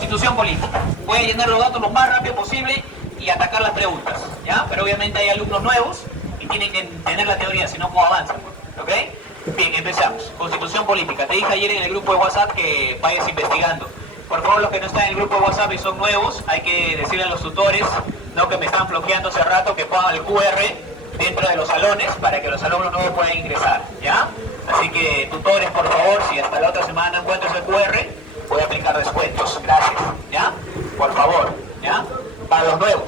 Constitución política. Voy a llenar los datos lo más rápido posible y atacar las preguntas, ¿ya? Pero obviamente hay alumnos nuevos y tienen que entender la teoría, si no, ¿cómo avanzan? ¿Ok? Bien, empezamos. Constitución política. Te dije ayer en el grupo de WhatsApp que vayas investigando. Por favor, los que no están en el grupo de WhatsApp y son nuevos, hay que decirle a los tutores, ¿no?, que me están bloqueando hace rato, que pongan el QR dentro de los salones para que los alumnos nuevos puedan ingresar, ¿ya? Así que, tutores, por favor, si hasta la otra semana no encuentras el QR, voy a aplicar descuentos. Gracias, ¿ya? Por favor, ¿ya? Para los nuevos.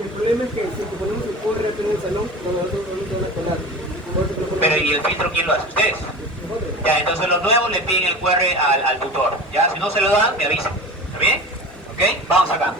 El problema es que si ponemos el QR aquí en el salón, los adultos no van a colar. Pero ¿y el filtro quién lo hace? ¿Ustedes? Ya, entonces los nuevos le piden el QR al tutor, ¿ya? Si no se lo dan, me avisan. ¿Está bien? ¿Ok? Vamos acá.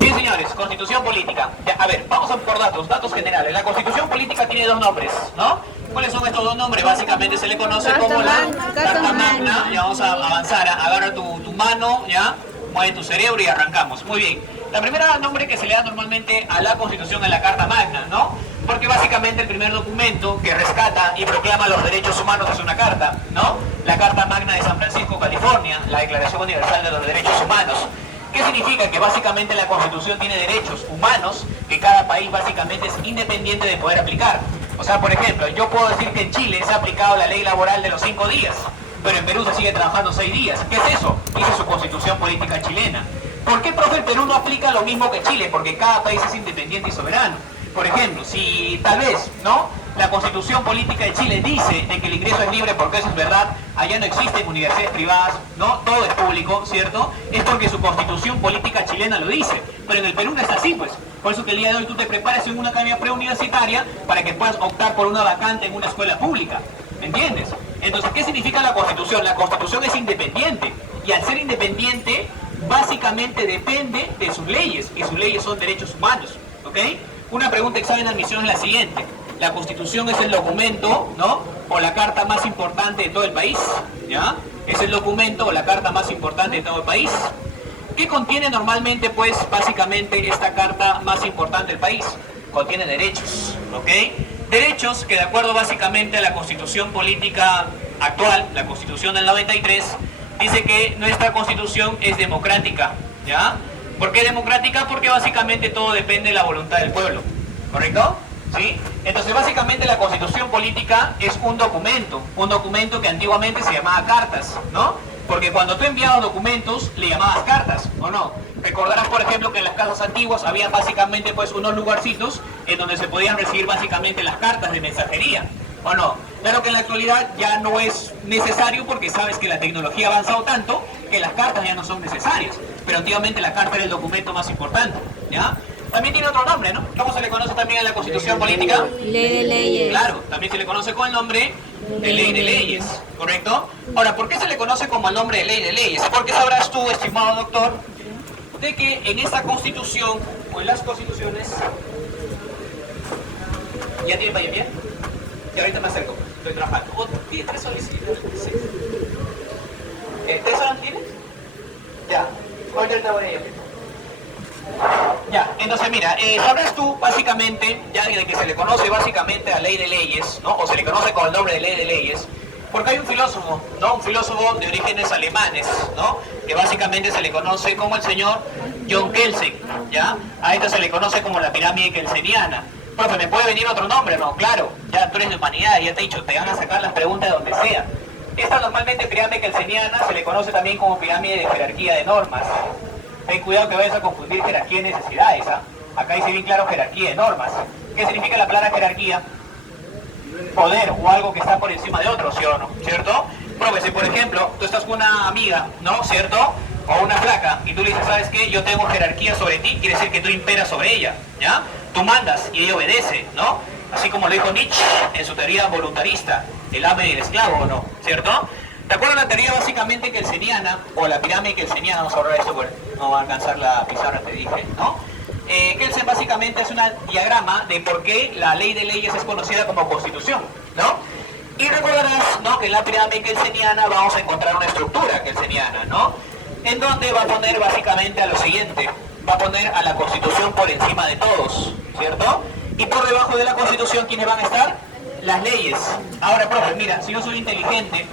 Bien, señores, Constitución política. Ya, a ver, vamos a por datos generales. La Constitución política tiene dos nombres, ¿no? ¿Cuáles son estos dos nombres? Básicamente se le conoce como la Carta Magna. Ya vamos a avanzar. Agarra tu mano, ¿ya? Mueve tu cerebro y arrancamos. Muy bien. La primera nombre que se le da normalmente a la Constitución es la Carta Magna, ¿no? Porque básicamente el primer documento que rescata y proclama los derechos humanos es una carta, ¿no? La Carta Magna de San Francisco, California, la Declaración Universal de los Derechos Humanos. ¿Qué significa? Que básicamente la Constitución tiene derechos humanos que cada país básicamente es independiente de poder aplicar. O sea, por ejemplo, yo puedo decir que en Chile se ha aplicado la ley laboral de los 5 días, pero en Perú se sigue trabajando 6 días. ¿Qué es eso? Dice su Constitución política chilena. ¿Por qué, profe, el Perú no aplica lo mismo que Chile? Porque cada país es independiente y soberano. Por ejemplo, si tal vez, ¿no?, la Constitución política de Chile dice de que el ingreso es libre, porque eso es verdad, allá no existen universidades privadas, ¿no?, todo es público, ¿cierto? Es porque su Constitución política chilena lo dice, pero en el Perú no es así, pues. Por eso que el día de hoy tú te prepares en una academia preuniversitaria para que puedas optar por una vacante en una escuela pública, ¿me entiendes? Entonces, ¿qué significa la Constitución? La Constitución es independiente, y al ser independiente, básicamente depende de sus leyes, y sus leyes son derechos humanos, ¿ok? Una pregunta de examen de admisión es la siguiente. ¿La Constitución es el documento, ¿no?, o la carta más importante de todo el país? ¿Ya? ¿Es el documento o la carta más importante de todo el país? ¿Qué contiene normalmente, pues, básicamente esta carta más importante del país? Contiene derechos, ¿ok? Derechos que, de acuerdo básicamente a la Constitución política actual, la Constitución del 93, dice que nuestra Constitución es democrática, ¿ya? ¿Por qué democrática? Porque básicamente todo depende de la voluntad del pueblo, ¿correcto? ¿Sí? Entonces básicamente la Constitución política es un documento que antiguamente se llamaba cartas, ¿no? Porque cuando tú enviabas documentos le llamabas cartas, ¿o no? Recordarás, por ejemplo, que en las casas antiguas había básicamente, pues, unos lugarcitos en donde se podían recibir básicamente las cartas de mensajería, ¿o no? Claro que en la actualidad ya no es necesario, porque sabes que la tecnología ha avanzado tanto que las cartas ya no son necesarias, pero antiguamente la carta era el documento más importante, ¿ya? También tiene otro nombre, ¿no? ¿Cómo se le conoce también a la Constitución política? Ley de leyes. Claro, también se le conoce con el nombre de ley de leyes, ¿correcto? Ahora, ¿por qué se le conoce como el nombre de ley de leyes? Porque sabrás tú, estimado doctor, de que en esta Constitución, o en las Constituciones... ¿Ya tiene para bien? Y ahorita me acerco, estoy trabajando. ¿Tiene 3 solicitudes? Sí. ¿3 horas tienes? Ya. Ahorita voy a ir. Ya, entonces mira, sabrás tú básicamente, ya de que se le conoce básicamente a ley de leyes, ¿no? O se le conoce con el nombre de ley de leyes, porque hay un filósofo, ¿no? Un filósofo de orígenes alemanes, ¿no? Que básicamente se le conoce como el señor John Kelsen, ¿ya? A esto se le conoce como la pirámide kelseniana. Profe, ¿me puede venir otro nombre? No, claro, ya tú eres de humanidad, ya te he dicho, te van a sacar las preguntas de donde sea. Esta normalmente pirámide kelseniana se le conoce también como pirámide de jerarquía de normas. Ten cuidado que vayas a confundir jerarquía y necesidades, ¿ah? Acá dice bien claro jerarquía de normas. ¿Qué significa la palabra jerarquía? Poder o algo que está por encima de otro, ¿sí o no? ¿Cierto? Profe, si por ejemplo tú estás con una amiga, ¿no? ¿Cierto? O una flaca, y tú le dices, ¿sabes qué? Yo tengo jerarquía sobre ti, quiere decir que tú imperas sobre ella, ¿ya? Tú mandas y ella obedece, ¿no? Así como lo dijo Nietzsche en su teoría voluntarista, el amo y el esclavo, ¿o no? ¿Cierto? ¿Te acuerdas la teoría básicamente kelseniana, o la pirámide kelseniana? Vamos a ahorrar esto porque no va a alcanzar la pizarra, te dije, ¿no? Kelsen básicamente es un diagrama de por qué la ley de leyes es conocida como Constitución, ¿no? Y recordarás, ¿no?, que en la pirámide kelseniana vamos a encontrar una estructura kelseniana, ¿no? En donde va a poner básicamente a lo siguiente, va a poner a la Constitución por encima de todos, ¿cierto? Y por debajo de la Constitución, ¿quiénes van a estar? Las leyes. Ahora, profe, mira, si yo soy inteligente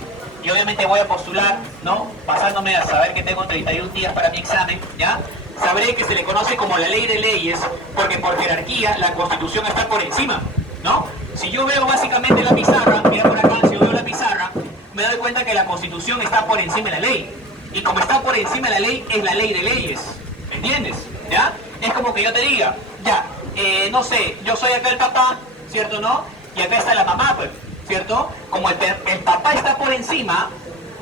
y obviamente voy a postular, ¿no?, ¿no? Basándome a saber que tengo 31 días para mi examen, ¿ya? Sabré que se le conoce como la ley de leyes, porque por jerarquía la Constitución está por encima, ¿no? Si yo veo básicamente la pizarra, mira por acá, si yo veo la pizarra, me doy cuenta que la Constitución está por encima de la ley. Y como está por encima de la ley, es la ley de leyes. ¿Entiendes? ¿Ya? Es como que yo te diga, ya, no sé, yo soy acá el papá, ¿cierto, no? Y acá está la mamá, pues, ¿cierto? Como el papá está por encima,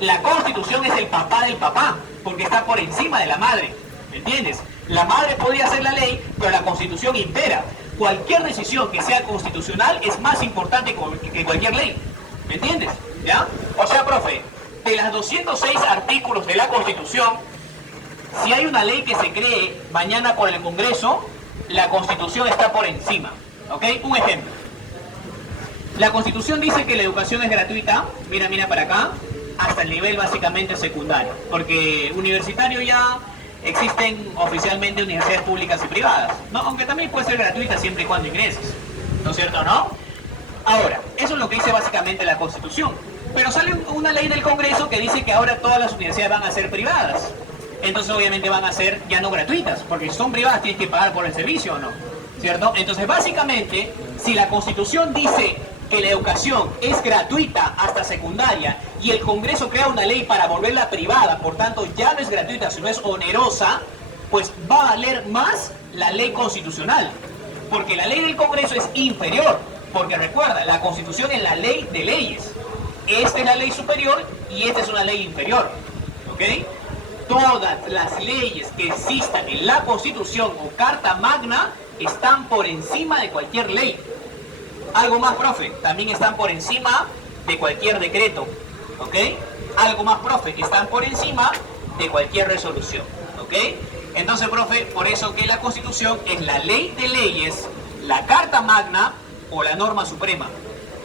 la Constitución es el papá del papá, porque está por encima de la madre. ¿Entiendes? La madre podría hacer la ley, pero la Constitución impera. Cualquier decisión que sea constitucional es más importante que cualquier ley. ¿Me entiendes? ¿Ya? O sea, profe, de las 206 artículos de la Constitución, si hay una ley que se cree mañana por el Congreso, la Constitución está por encima. ¿Ok? Un ejemplo. La Constitución dice que la educación es gratuita, mira para acá, hasta el nivel básicamente secundario. Porque universitario ya existen oficialmente universidades públicas y privadas, ¿no? Aunque también puede ser gratuita siempre y cuando ingreses. ¿No es cierto, no? Ahora, eso es lo que dice básicamente la Constitución. Pero sale una ley del Congreso que dice que ahora todas las universidades van a ser privadas. Entonces obviamente van a ser ya no gratuitas, porque si son privadas tienes que pagar por el servicio o no, ¿cierto? Entonces básicamente, si la Constitución dice que la educación es gratuita hasta secundaria y el Congreso crea una ley para volverla privada, por tanto ya no es gratuita, sino es onerosa, pues va a valer más la ley constitucional, porque la ley del Congreso es inferior, porque recuerda, la Constitución es la ley de leyes, esta es la ley superior y esta es una ley inferior, ¿ok? Todas las leyes que existan en la Constitución o Carta Magna están por encima de cualquier ley. Algo más, profe, también están por encima de cualquier decreto, ¿ok? Algo más, profe, que están por encima de cualquier resolución, ¿ok? Entonces, profe, por eso que la Constitución es la ley de leyes, la Carta Magna o la norma suprema.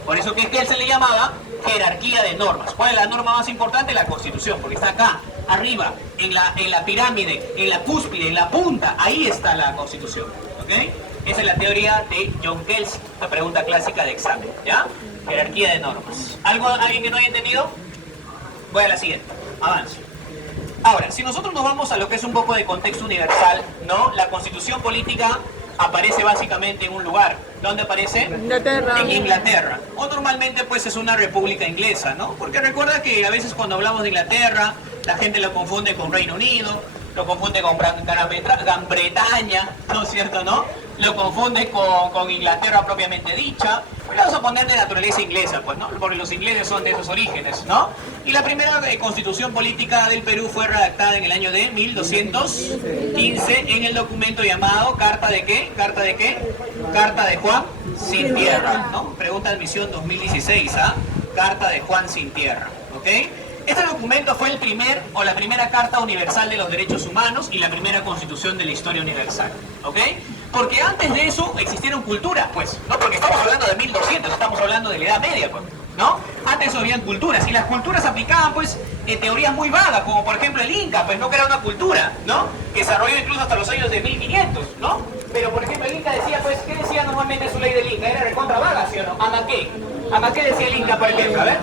Por eso que él se le llamaba jerarquía de normas. ¿Cuál es la norma más importante? La Constitución, porque está acá, arriba, en la pirámide, en la cúspide, en la punta, ahí está la Constitución, ¿ok? Esa es la teoría de John Kelsen, la pregunta clásica de examen, ¿ya? Jerarquía de normas. ¿Alguien que no haya entendido? Voy a la siguiente, avanzo. Ahora, si nosotros nos vamos a lo que es un poco de contexto universal, ¿no? La Constitución política aparece básicamente en un lugar. ¿Dónde aparece? Inglaterra. En Inglaterra. O normalmente pues es una república inglesa, ¿no? Porque recuerda que a veces cuando hablamos de Inglaterra, la gente lo confunde con Reino Unido, lo confunde con Gran Bretaña, ¿no es cierto, no? Lo confunde con Inglaterra propiamente dicha. Pues vamos a poner de naturaleza inglesa, pues, ¿no? Porque los ingleses son de esos orígenes, ¿no? Y la primera constitución política del Perú fue redactada en el año de 1215 en el documento llamado ¿Carta de qué? ¿Carta de qué? Carta de Juan Sin Tierra, ¿no? Pregunta admisión 2016, ¿ah? Carta de Juan Sin Tierra, ¿ok? Este documento fue la primera Carta Universal de los Derechos Humanos y la primera Constitución de la Historia Universal, ¿ok? Porque antes de eso existieron culturas, pues, ¿no? Porque estamos hablando de 1200, estamos hablando de la Edad Media, pues, ¿no? Antes habían culturas y las culturas aplicaban, pues, teorías muy vagas, como por ejemplo el Inca, pues, no que era una cultura, ¿no? Que se desarrolló incluso hasta los años de 1500, ¿no? Pero por ejemplo el Inca decía, pues, ¿qué decía normalmente su ley del Inca? Era recontra vaga, ¿sí o no? ¿Amaqué? ¿Amaqué decía el Inca, por ejemplo? A ver.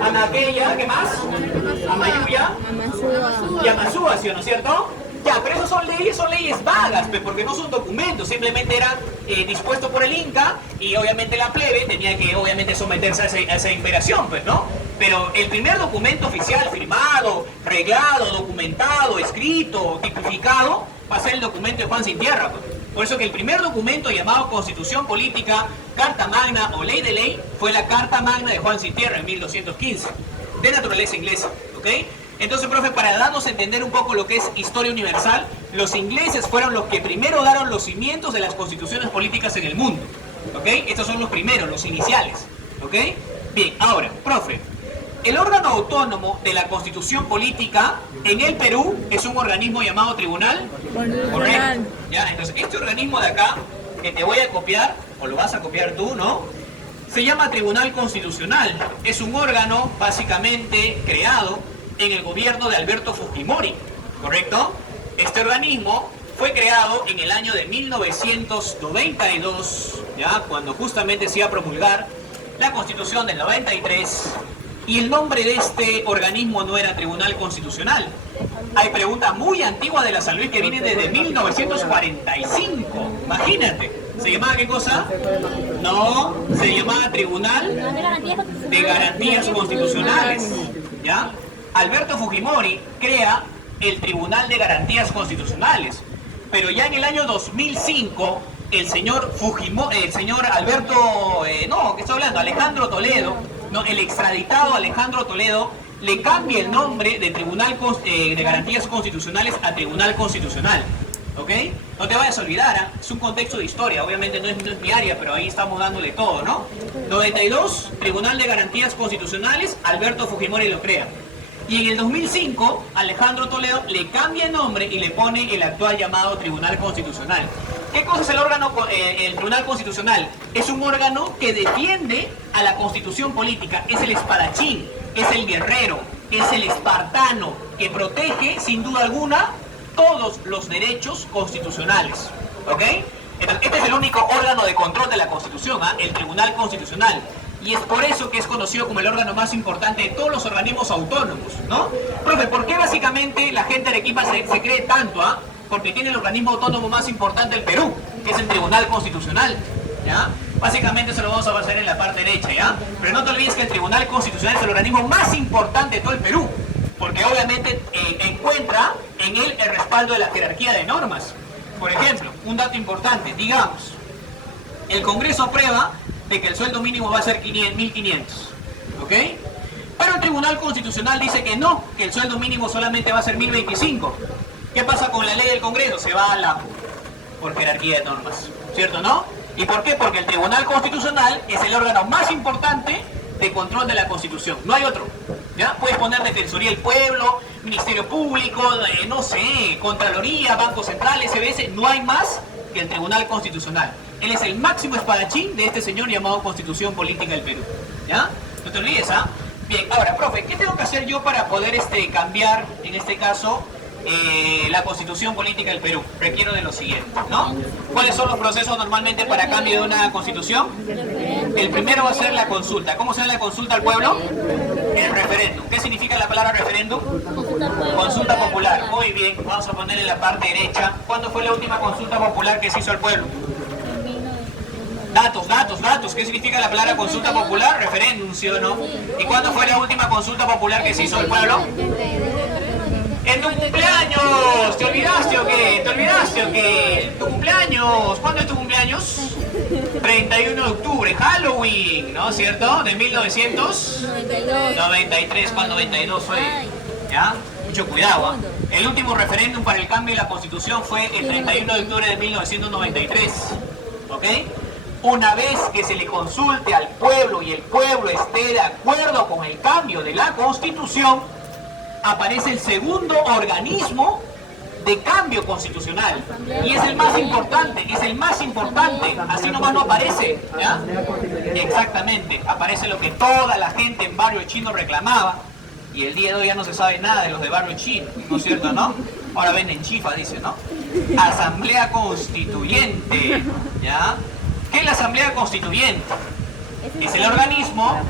Amaqueya, ¿qué más? Amayuya. Y Amasúa, ¿sí o no es cierto? Ya, pero esas son leyes vagas, pues, porque no son documentos, simplemente eran dispuestos por el Inca y obviamente la plebe tenía que obviamente someterse a esa imperación, pues, ¿no? Pero el primer documento oficial firmado, reglado, documentado, escrito, tipificado, va a ser el documento de Juan Sin Tierra, pues. Por eso que el primer documento llamado Constitución Política, Carta Magna o Ley de Ley fue la Carta Magna de Juan Sin Tierra en 1215, de naturaleza inglesa, ¿ok? Entonces, profe, para darnos a entender un poco lo que es historia universal, los ingleses fueron los que primero daron los cimientos de las constituciones políticas en el mundo, ¿ok? Estos son los primeros, los iniciales, ¿ok? Bien, ahora, profe, el órgano autónomo de la constitución política en el Perú es un organismo llamado Tribunal. Correcto. Ya, entonces, este organismo de acá, que te voy a copiar, o lo vas a copiar tú, ¿no? Se llama Tribunal Constitucional. Es un órgano básicamente creado en el gobierno de Alberto Fujimori, ¿correcto? Este organismo fue creado en el año de 1992, ya, cuando justamente se iba a promulgar la Constitución del 93, Y el nombre de este organismo no era Tribunal Constitucional. Hay preguntas muy antiguas de la San Luis que vienen desde 1945. Imagínate. ¿Se llamaba qué cosa? No, se llamaba Tribunal de Garantías Constitucionales. ¿Ya? Alberto Fujimori crea el Tribunal de Garantías Constitucionales. Pero ya en el año 2005, el señor Alejandro Toledo, no, el extraditado Alejandro Toledo, le cambia el nombre de Tribunal de Garantías Constitucionales a Tribunal Constitucional. ¿Ok? No te vayas a olvidar, ¿eh? Es un contexto de historia, obviamente no es mi área, pero ahí estamos dándole todo, ¿no? 92, Tribunal de Garantías Constitucionales, Alberto Fujimori lo crea. Y en el 2005, Alejandro Toledo le cambia el nombre y le pone el actual llamado Tribunal Constitucional. ¿Qué cosa es el órgano, el Tribunal Constitucional? Es un órgano que defiende a la Constitución política, es el espadachín, es el guerrero, es el espartano, que protege, sin duda alguna, todos los derechos constitucionales. ¿Ok? Entonces, este es el único órgano de control de la Constitución, ¿eh? El Tribunal Constitucional. Y es por eso que es conocido como el órgano más importante de todos los organismos autónomos, ¿no? Profe, ¿por qué básicamente la gente de Arequipa se cree tanto, ¿ah? Porque tiene el organismo autónomo más importante del Perú, que es el Tribunal Constitucional, ¿ya? Básicamente eso lo vamos a pasar en la parte derecha, ¿ya? Pero no te olvides que el Tribunal Constitucional es el organismo más importante de todo el Perú, porque obviamente encuentra en él el respaldo de la jerarquía de normas. Por ejemplo, un dato importante, digamos, el Congreso aprueba de que el sueldo mínimo va a ser 1.500, ¿ok? Pero el Tribunal Constitucional dice que no, que el sueldo mínimo solamente va a ser 1.025. ¿Qué pasa con la ley del Congreso? Se va a la por jerarquía de normas, ¿cierto, no? ¿Y por qué? Porque el Tribunal Constitucional es el órgano más importante de control de la Constitución, no hay otro, ¿ya? Puedes poner Defensoría del Pueblo, Ministerio Público, no sé, Contraloría, Banco Central, SBS, no hay más que el Tribunal Constitucional. Él es el máximo espadachín de este señor llamado Constitución Política del Perú, ¿ya? No te olvides, ¿ah? Bien, ahora, profe, ¿qué tengo que hacer yo para poder cambiar, en este caso, la Constitución Política del Perú? Requiero de lo siguiente, ¿no? ¿Cuáles son los procesos normalmente para cambio de una Constitución? El primero va a ser la consulta. ¿Cómo se llama la consulta al pueblo? El referéndum. ¿Qué significa la palabra referéndum? Consulta popular. Muy bien, vamos a poner en la parte derecha. ¿Cuándo fue la última consulta popular que se hizo al pueblo? Datos. ¿Qué significa la palabra consulta popular? Referéndum, ¿sí o no? ¿Y cuándo fue la última consulta popular que se hizo al pueblo? ¡En tu cumpleaños! ¿Te olvidaste o qué? ¿Tu cumpleaños? ¿Cuándo es tu cumpleaños? 31 de octubre, Halloween, ¿no? ¿Cierto? De 1993, ¿cuál 92 fue? ¿Ya? Mucho cuidado, ¿eh? El último referéndum para el cambio de la Constitución fue el 31 de octubre de 1993, ¿ok? Una vez que se le consulte al pueblo y el pueblo esté de acuerdo con el cambio de la Constitución, aparece el segundo organismo de cambio constitucional. Y es el más importante, así nomás no aparece, ¿ya? Exactamente, aparece lo que toda la gente en Barrio Chino reclamaba, y el día de hoy ya no se sabe nada de los de Barrio Chino, ¿no es cierto, no? Ahora venden chifa, dice, ¿no? Asamblea Constituyente, ¿ya? ¿Qué es la Asamblea Constituyente? Es el organismo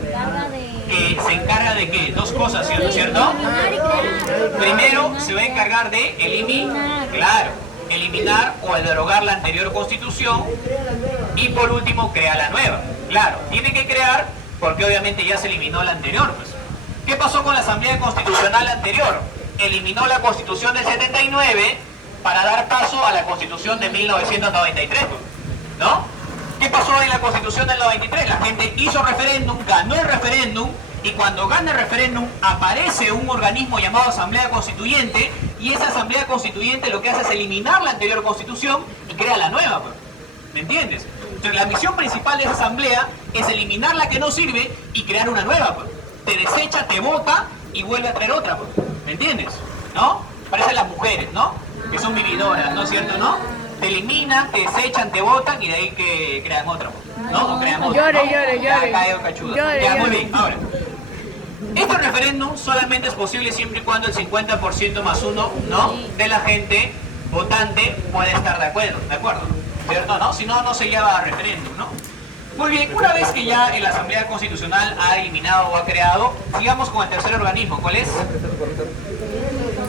que se encarga de ¿qué? Dos cosas, ¿cierto? Primero se va a encargar de eliminar o derogar la anterior Constitución, y por último crear la nueva. Claro, tiene que crear porque obviamente ya se eliminó la anterior, pues. ¿Qué pasó con la Asamblea Constitucional anterior? Eliminó la Constitución del 79 para dar paso a la Constitución de 1993, ¿no? ¿Qué pasó en la Constitución del 93? La gente hizo referéndum, ganó el referéndum, y cuando gana el referéndum aparece un organismo llamado Asamblea Constituyente, y esa Asamblea Constituyente lo que hace es eliminar la anterior Constitución y crea la nueva, ¿me entiendes? Entonces la misión principal de esa Asamblea es eliminar la que no sirve y crear una nueva, te desecha, te vota y vuelve a traer otra, ¿me entiendes? ¿No? Parecen las mujeres, ¿no? Que son vividoras, ¿no es cierto, no? Te eliminan, te desechan, te votan y de ahí que crean otra, ¿no? O crean otra, ¿no? Ya cae cachudo. Ya, muy bien, ahora. Este referéndum solamente es posible siempre y cuando el 50% más uno, ¿no? De la gente votante puede estar de acuerdo, ¿cierto? ¿No? Si no, no se lleva a referéndum, ¿no? Muy bien, una vez que ya la Asamblea Constitucional ha eliminado o ha creado, sigamos con el tercer organismo. ¿Cuál es?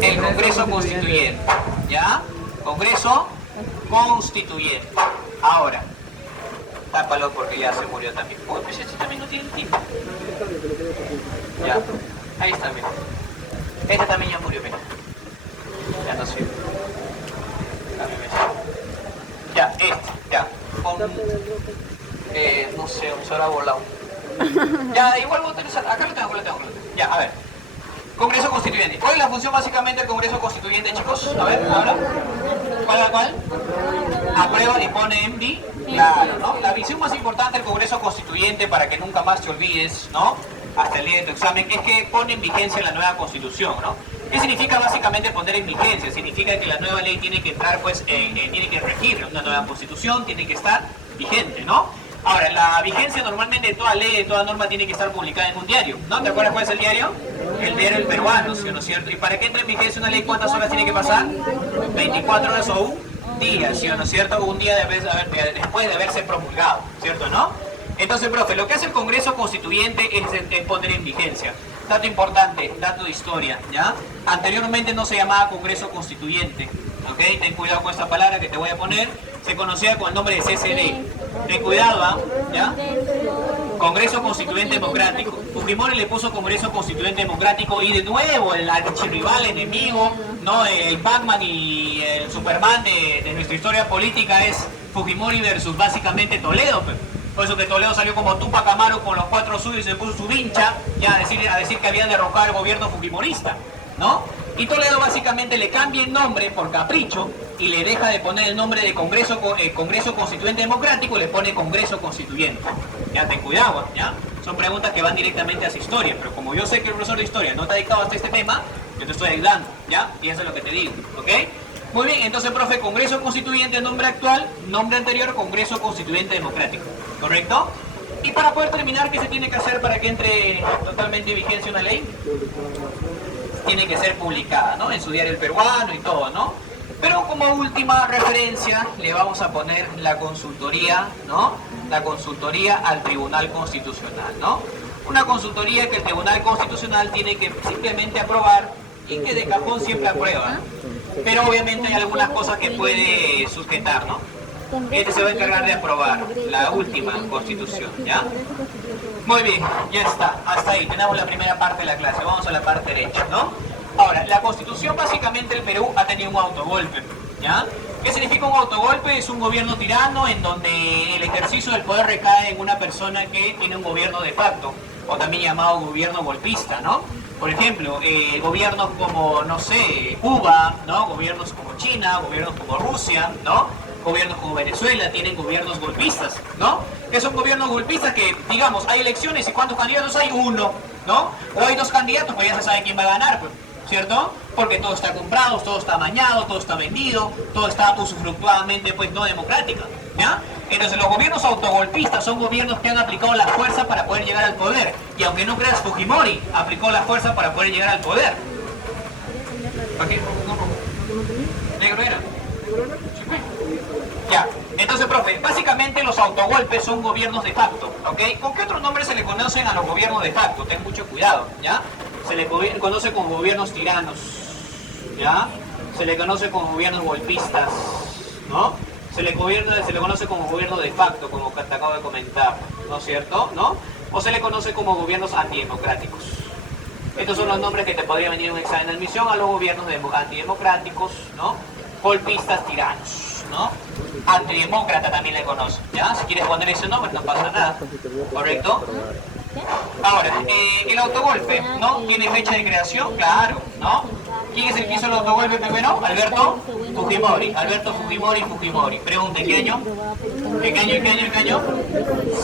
El Congreso Constituyente. ¿Ya? Congreso Constituyente. Ahora, tápalo porque ya se murió también. Uy, pues este también no tiene tinta. Ya, ahí está, mira. Este también ya murió, mira. Ya no sirve. Ya, ya. Con, no sé, se habrá volado. Ya, igual voy a utilizar. Acá lo tengo. Ya, a ver. Congreso Constituyente. ¿Cuál es la función básicamente del Congreso Constituyente, chicos? A ver, habla. ¿Cuál? Aprueba y pone en vi. Claro, ¿no? La visión más importante del Congreso Constituyente, para que nunca más te olvides, ¿no? Hasta el día de tu examen, es que pone en vigencia la nueva Constitución, ¿no? ¿Qué significa básicamente poner en vigencia? Significa que la nueva ley tiene que entrar, pues, tiene que regir una nueva Constitución, tiene que estar vigente, ¿no? Ahora, la vigencia normalmente de toda ley, de toda norma, tiene que estar publicada en un diario, ¿no? ¿Te acuerdas cuál es el diario? El diario El Peruano, ¿sí o no es cierto? Y para que entre en vigencia una ley, ¿cuántas horas tiene que pasar? 24 horas o un día, ¿sí o no es cierto? Un día después de haberse promulgado, ¿cierto, no? Entonces, profe, lo que hace el Congreso Constituyente es poner en vigencia. Dato importante, dato de historia, ¿ya? Anteriormente no se llamaba Congreso Constituyente, ¿ok? Ten cuidado con esta palabra que te voy a poner. Se conocía con el nombre de CCD. Ten cuidado, ¿ya? Congreso Constituyente Democrático. Fujimori le puso Congreso Constituyente Democrático y de nuevo el archirrival enemigo, ¿no? El Batman y el Superman de nuestra historia política es Fujimori versus básicamente Toledo, pues. Por eso que Toledo salió como Tupac Amaru con los 4 suyos y se puso su vincha, ya a decir que habían derrocado al gobierno fujimorista, ¿no? Y Toledo básicamente le cambia el nombre por capricho y le deja de poner el nombre de Congreso Constituyente Democrático y le pone Congreso Constituyente. Ya, ten cuidado, ¿ya? Son preguntas que van directamente a su historia, pero como yo sé que el profesor de historia no te ha dedicado hasta este tema, yo te estoy ayudando, ¿ya? Y eso es lo que te digo, ¿ok? Muy bien, entonces, profe, Congreso Constituyente, nombre actual, nombre anterior, Congreso Constituyente Democrático, ¿correcto? Y para poder terminar, ¿qué se tiene que hacer para que entre totalmente en vigencia una ley? Tiene que ser publicada, ¿no? En su diario El Peruano y todo, ¿no? Pero como última referencia le vamos a poner la consultoría, ¿no? La consultoría al Tribunal Constitucional, ¿no? Una consultoría que el Tribunal Constitucional tiene que simplemente aprobar y que de cajón siempre aprueba. Pero obviamente hay algunas cosas que puede sujetar, ¿no? Este se va a encargar de aprobar la última constitución, ¿ya? Muy bien, ya está, hasta ahí, tenemos la primera parte de la clase, vamos a la parte derecha, ¿no? Ahora, la constitución básicamente del Perú ha tenido un autogolpe, ¿ya? ¿Qué significa un autogolpe? Es un gobierno tirano en donde el ejercicio del poder recae en una persona que tiene un gobierno de facto, o también llamado gobierno golpista, ¿no? Por ejemplo, gobiernos como, no sé, Cuba, ¿no? Gobiernos como China, gobiernos como Rusia, ¿no? Gobiernos como Venezuela tienen gobiernos golpistas, ¿no? Que son gobiernos golpistas que, digamos, hay elecciones y ¿cuántos candidatos hay? Uno, ¿no? O hay 2 candidatos, pues ya se sabe quién va a ganar, pues, ¿cierto? Porque todo está comprado, todo está amañado, todo está vendido, todo está usufructuadamente, pues, no democrática, ¿ya? Entonces los gobiernos autogolpistas son gobiernos que han aplicado la fuerza para poder llegar al poder. Y aunque no creas, Fujimori aplicó la fuerza para poder llegar al poder. ¿Para qué? ¿Negro era? Ya, entonces, profe, básicamente los autogolpes son gobiernos de facto, ¿ok? ¿Con qué otros nombres se le conocen a los gobiernos de facto? Ten mucho cuidado, ¿ya? Se le conoce como gobiernos tiranos, ¿ya? Se le conoce como gobiernos golpistas, ¿no? Se le conoce como gobierno de facto, como te acabo de comentar, ¿no es cierto? ¿No? O se le conoce como gobiernos antidemocráticos. Estos son los nombres que te podría venir en un examen de admisión a los gobiernos antidemocráticos, ¿no? Golpistas, tiranos, ¿no? Antidemócrata también le conocen, ¿ya? Si quieres poner ese nombre no pasa nada, ¿correcto? Ahora, el autogolpe, ¿no? ¿Tiene fecha de creación? Claro, ¿no? ¿Quién es el que hizo el autogolpe primero? Alberto Fujimori. Alberto Fujimori. Pregunte, ¿qué año? ¿Qué año?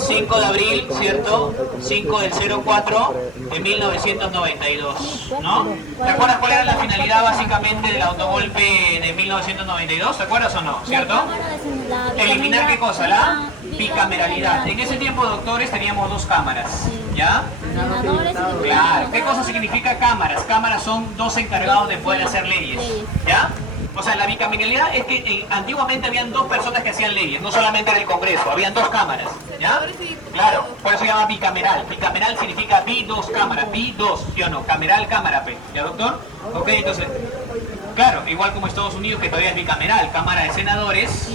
5 de abril, ¿cierto? 5 del 04 de 1992, ¿no? ¿Te acuerdas cuál era la finalidad básicamente del autogolpe de 1992? ¿Te acuerdas o no? ¿Cierto? Eliminar ¿qué cosa? La bicameralidad. En ese tiempo, doctores, teníamos 2 cámaras, ¿ya? Claro. ¿Qué cosa significa cámaras? Cámaras son 2 encargados de poder hacer leyes, ¿ya? O sea, la bicameralidad es que antiguamente habían dos personas que hacían leyes, no solamente era el Congreso, habían dos cámaras, ¿ya? Claro, por eso se llama bicameral. Bicameral significa dos cámaras, dos, ¿sí o no? Cameral, cámara, ¿ya, doctor? Ok, entonces, claro, igual como Estados Unidos, que todavía es bicameral, Cámara de Senadores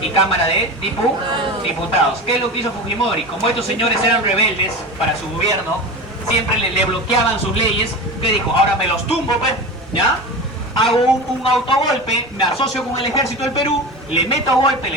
y Cámara de Diputados. ¿Qué es lo que hizo Fujimori? Como estos señores eran rebeldes para su gobierno, siempre le bloqueaban sus leyes, ¿qué dijo? Ahora me los tumbo, pues, ¿ya? Hago un autogolpe, me asocio con el ejército del Perú, le meto golpe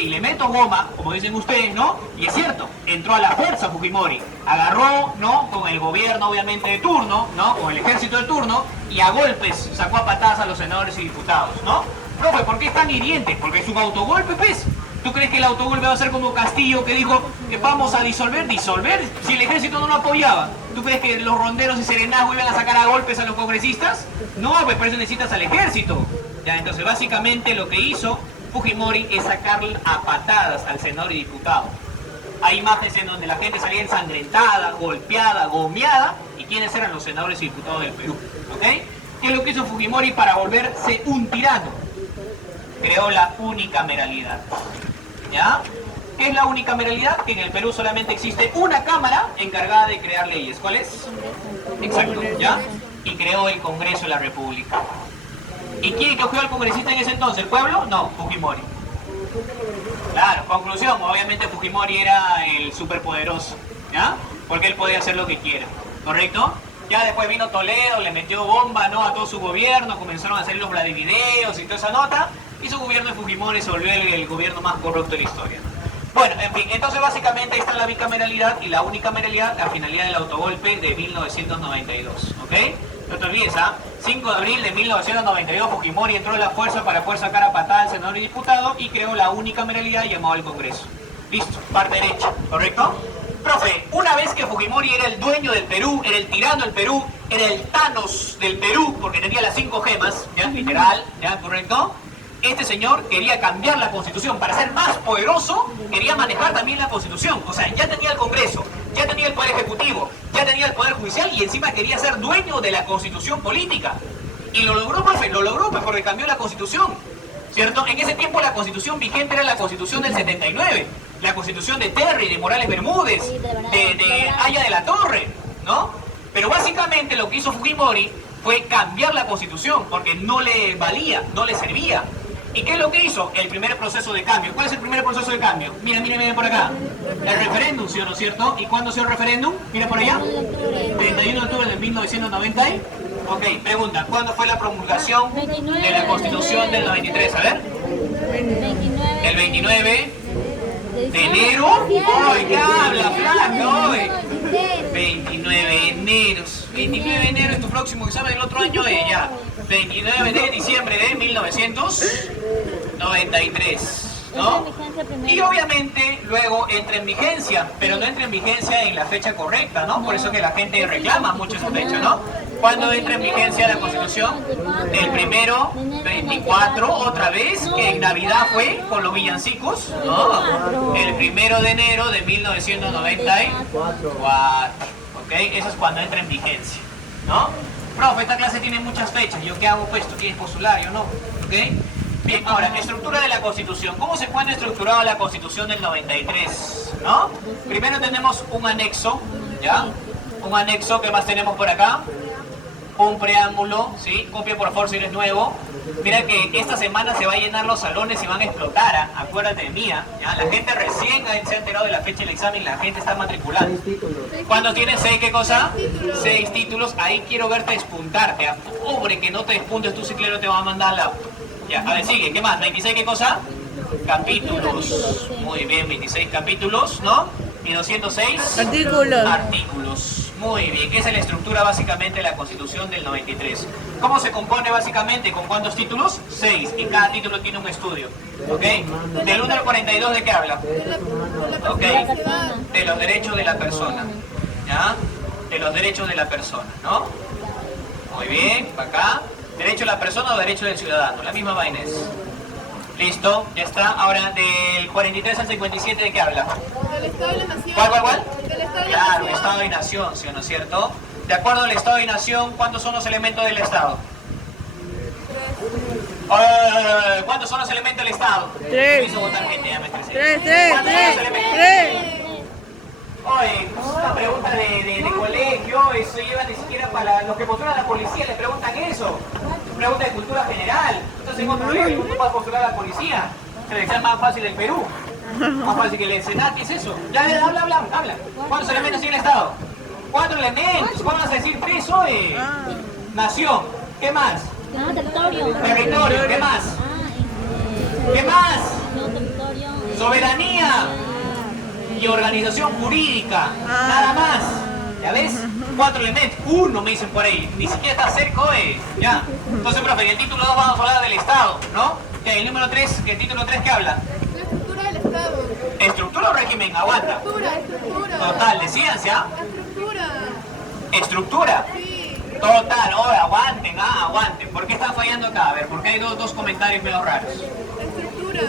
y le meto goma, como dicen ustedes, ¿no? Y es cierto, entró a la fuerza Fujimori, agarró, ¿no? Con el gobierno obviamente de turno, ¿no? Con el ejército de turno, y a golpes sacó a patadas a los senadores y diputados, ¿no? Profe, ¿por qué es tan hiriente? Porque es un autogolpe, pues. ¿Tú crees que el autogolpe va a ser como Castillo, que dijo que vamos a disolver? ¿Disolver? Si el ejército no lo apoyaba. ¿Tú crees que los ronderos y serenazgos iban a sacar a golpes a los congresistas? No, pues por eso necesitas al ejército. Ya, entonces básicamente lo que hizo Fujimori es sacar a patadas al senador y diputado. Hay imágenes en donde la gente salía ensangrentada, golpeada, gomeada. ¿Y quiénes eran los senadores y diputados del Perú? ¿Ok? ¿Qué es lo que hizo Fujimori para volverse un tirano? Creó la unicameralidad. ¿Ya? ¿Qué es la unicameralidad? Que en el Perú solamente existe una cámara encargada de crear leyes. ¿Cuál es? Exacto, ¿ya? Y creó el Congreso de la República. ¿Y quién cogió al congresista en ese entonces? ¿El pueblo? No, Fujimori. Claro, conclusión, obviamente Fujimori era el superpoderoso, ¿ya? Porque él podía hacer lo que quiera, ¿correcto? Ya después vino Toledo, le metió bomba, ¿no? A todo su gobierno, comenzaron a hacer los Vladivideos y toda esa nota, y su gobierno de Fujimori se volvió el gobierno más corrupto de la historia. Bueno, en fin, entonces básicamente está la bicameralidad y la unicameralidad, la finalidad del autogolpe de 1992, ¿ok? No te olvides, ¿ah? 5 de abril de 1992 Fujimori entró en la fuerza para poder sacar a patada al senador y diputado y creó la unicameralidad llamado el Congreso. Listo, parte derecha, ¿correcto? Profe, una vez que Fujimori era el dueño del Perú, era el tirano del Perú, era el Thanos del Perú, porque tenía las 5 gemas, ¿ya? Literal, ¿ya? ¿Correcto? Este señor quería cambiar la Constitución. Para ser más poderoso, quería manejar también la Constitución. O sea, ya tenía el Congreso, ya tenía el Poder Ejecutivo, ya tenía el Poder Judicial y encima quería ser dueño de la Constitución política. Y lo logró, profe, lo logró, pues, porque cambió la Constitución, ¿cierto? En ese tiempo la Constitución vigente era la Constitución del 79, la Constitución de Terry, de Morales Bermúdez, de Haya de la Torre, ¿no? Pero básicamente lo que hizo Fujimori fue cambiar la Constitución, porque no le valía, no le servía. ¿Y qué es lo que hizo? El primer proceso de cambio. ¿Cuál es el primer proceso de cambio? Mira, mira, mira por acá. El referéndum, ¿sí o no es cierto? ¿Y cuándo se dio el referéndum? Mira por allá. 31 de octubre de 1990. Ok, pregunta, ¿cuándo fue la promulgación de la Constitución del 93? A ver. El 29 de enero. ¡Ay, qué habla, flaco! 29 de enero. 29 de enero es tu próximo examen del otro año, ya. 29 de diciembre de 1993, ¿no? Y obviamente luego entra en vigencia, pero no entra en vigencia en la fecha correcta, ¿no? Por eso que la gente reclama mucho esa fecha, ¿no? ¿Cuándo entra en vigencia la Constitución? El primero, 24, otra vez, que en Navidad fue con los villancicos, ¿no? El 1 de enero de 1994, ¿ok? Eso es cuando entra en vigencia, ¿no? Profe, esta clase tiene muchas fechas, ¿yo qué hago pues? ¿Tú tienes postulario, no? ¿Ok? Bien, ahora, estructura de la Constitución. ¿Cómo se encuentra estructurada la Constitución del 93? ¿No? Primero tenemos un anexo, ¿ya? Un anexo, ¿qué más tenemos por acá? Un preámbulo, ¿sí? Copia por favor si eres nuevo. Mira que esta semana se va a llenar los salones y van a explotar, ¿ah? Acuérdate de mí, ¿ah? ¿Ya? La gente recién se ha enterado de la fecha del examen, la gente está matriculando. ¿Cuándo tienes 6 qué cosa? 6 títulos, ahí quiero verte despuntarte, ¿ah? Pobre que no te despuntes, tu ciclero te va a mandar la... Ya, a ver, sigue, ¿qué más? ¿26 qué cosa? Capítulos. Muy bien, 26 capítulos, ¿no? Y 206 artículos. Muy bien, esa es la estructura básicamente de la Constitución del 93. ¿Cómo se compone básicamente? ¿Con cuántos títulos? 6, y cada título tiene un estudio, ¿ok? Del 1 al 42, ¿de qué habla? Ok, de los derechos de la persona, ¿ya? De los derechos de la persona, ¿no? Muy bien, acá. ¿Derecho de la persona o derecho del ciudadano? La misma vaina es. Listo, ya está. Ahora, del 43 al 57, ¿de qué habla? Del Estado y la Nación. ¿Cuál? Del Estado y la Claro, Nación. Estado y Nación, ¿sí o no es cierto? De acuerdo al Estado y Nación, ¿cuántos son los elementos del Estado? ¿Cuántos son los elementos del Estado? Tres. Me hizo votar gente, ya me estresé. Tres. ¿Cuántos son los elementos? Oye, pues es una pregunta de colegio, eso lleva ni siquiera para los que postulan a la policía, le preguntan eso. Pregunta de cultura general. Entonces en otro colegio no puede postular a la policía. Se le examen más fácil en Perú. Más fácil que el Senado, ¿qué es eso? Ya, habla. ¿Cuántos elementos tiene el Estado? 4 elementos. ¿Cómo vas a decir 3 hoy? Nación. ¿Qué más? No, territorio. Territorio. ¿Qué más? ¿Qué más? No, territorio. Soberanía. Y organización jurídica. Nada más. ¿Ya ves? 4 elementos. 1 me dicen por ahí. Ni siquiera está cerca, ya. Entonces, profe, en el título 2 vamos a hablar del Estado, ¿no? Ya, el número 3, ¿el título 3 qué habla? La estructura del Estado. ¿Estructura o régimen? Aguanta. Estructura. Total, decían, ¿ya? La estructura. ¿Estructura? Sí. Total, aguanten, aguanten. ¿Por qué están fallando acá? A ver, porque hay dos comentarios medio raros. La estructura.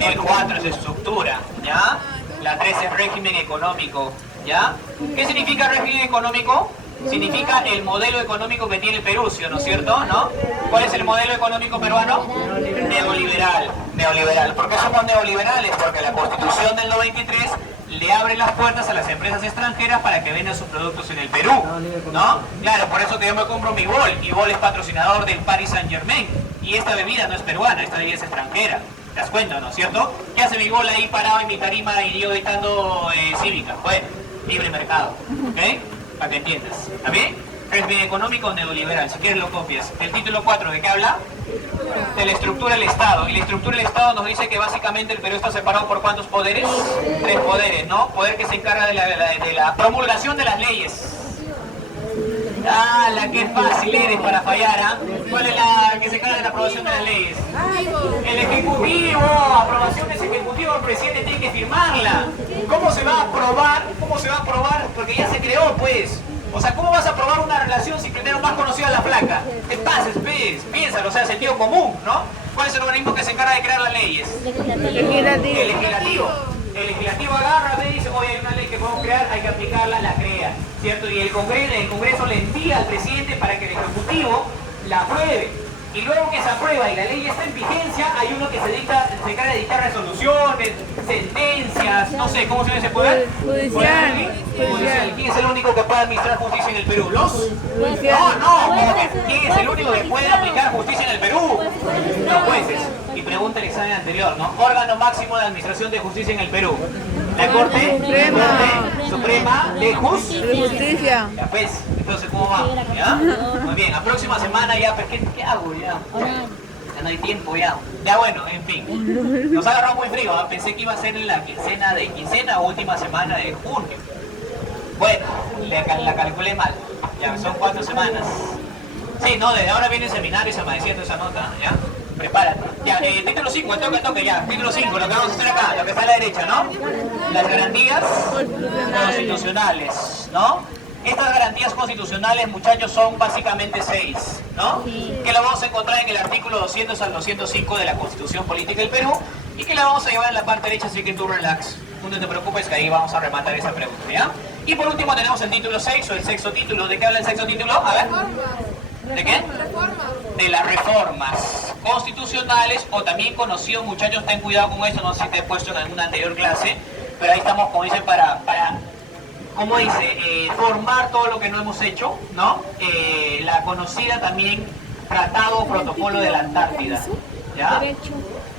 El 4 es estructura, ¿ya? La 3 es régimen económico, ¿ya? ¿Qué significa régimen económico? Significa el modelo económico que tiene el Perú, ¿sí o no es cierto? ¿No? ¿Cuál es el modelo económico peruano? Neoliberal. ¿Por qué somos neoliberales? Porque la Constitución del 93 le abre las puertas a las empresas extranjeras para que vendan sus productos en el Perú, ¿no? Claro, por eso que yo me compro mi Bol, y Bol es patrocinador del Paris Saint-Germain, y esta bebida no es peruana, esta bebida es extranjera. ¿Te das cuenta, no es cierto? ¿Qué hace mi Bol ahí parado en mi tarima y yo gritando cívica? Bueno, libre mercado, ¿ok? Para que entiendas, ¿está bien? Régimen económico neoliberal, si quieres lo copias. El título 4, ¿de qué habla? De la estructura del Estado. Y la estructura del Estado nos dice que básicamente el Perú está separado por ¿cuántos poderes? 3 poderes, ¿no? Poder que se encarga de la promulgación de las leyes. La que fácil eres para fallar, ¿ah? ¿Cuál es la que se encarga de la aprobación de las leyes? El Ejecutivo. Aprobación es Ejecutivo, el presidente tiene que firmarla. ¿Cómo se va a aprobar? Porque ya se creó, pues. O sea, ¿cómo vas a aprobar una relación si primero no has conocido a la flaca? ¿Qué pases, pues? Piénsalo, o sea, sentido común, ¿no? ¿Cuál es el organismo que se encarga de crear las leyes? El legislativo. El legislativo agarra, ve y dice, oye, hay una ley que podemos crear, hay que aplicarla, la crea, ¿cierto? Y el Congreso le envía al presidente para que el Ejecutivo la apruebe. Y luego que se aprueba y la ley ya está en vigencia, hay uno que se encarga de dictar resoluciones, sentencias, no sé, ¿cómo se llama ese poder? Judicial. ¿Quién es el único que puede administrar justicia en el Perú? ¿Los? Judicial. ¿Quién es el único que puede aplicar justicia en el Perú? Los jueces. Y pregunta el examen anterior, ¿no? Órgano máximo de administración de justicia en el Perú. La Corte Suprema de Justicia. Ya pues, entonces ¿cómo va? ¿Ya? Muy bien, la próxima semana ya, pues, ¿qué hago ya? Ya no hay tiempo ya. Ya bueno, en fin. Nos ha agarrado muy frío, ¿eh? Pensé que iba a ser en la quincena o última semana de junio. Bueno, la calculé mal. Ya, son 4 semanas. Sí, no, desde ahora viene el seminario y se amaneciendo esa nota, ¿ya? Prepárate. Ya, título 5, el toque ya. Título 5, lo que vamos a hacer acá, lo que está a la derecha, ¿no? Las garantías constitucionales, ¿no? Estas garantías constitucionales, muchachos, son básicamente 6, ¿no? Que la vamos a encontrar en el artículo 200 al 205 de la Constitución Política del Perú y que la vamos a llevar en la parte derecha, así que tú relax. No te preocupes que ahí vamos a rematar esa pregunta, ¿ya? Y por último tenemos el título 6 o el sexto título. ¿De qué habla el sexto título? A ver. ¿De qué? De las reformas constitucionales, o también conocidos, muchachos, ten cuidado con esto, no sé si te he puesto en alguna anterior clase, pero ahí estamos, como dicen, para como dice, formar todo lo que no hemos hecho, ¿no? La conocida también Tratado o Protocolo de la Antártida, ¿ya?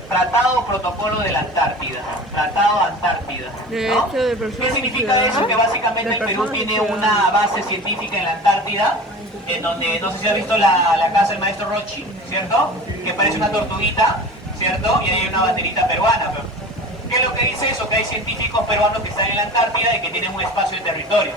Tratado o Protocolo de la Antártida, Tratado Antártida, ¿no? ¿Qué significa eso? Que básicamente el Perú tiene una base científica en la Antártida, en donde, no sé si has visto la casa del maestro Rochi, ¿cierto? Que parece una tortuguita, ¿cierto? Y ahí hay una banderita peruana, pero ¿qué es lo que dice eso? Que hay científicos peruanos que están en la Antártida y que tienen un espacio de territorio.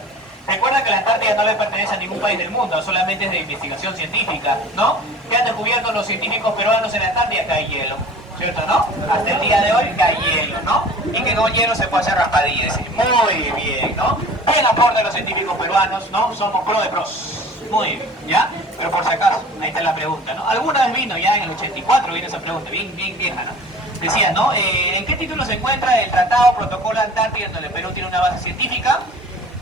Recuerda que la Antártida no le pertenece a ningún país del mundo, solamente es de investigación científica, ¿no? ¿Qué han descubierto los científicos peruanos en la Antártida? Que hay hielo, ¿cierto, no? Hasta el día de hoy que hay hielo, ¿no? Y que con hielo se puede hacer raspadillas. Muy bien, ¿no? Bien aporte de los científicos peruanos, ¿no? Somos pro de pros. Muy bien, ¿ya? Pero por si acaso, ahí está la pregunta, ¿no? Alguna vez vino ya en el 84, vino esa pregunta, bien vieja, ¿no? Decía, ¿no? ¿En qué título se encuentra el Tratado Protocolo Antártida, en donde el Perú tiene una base científica?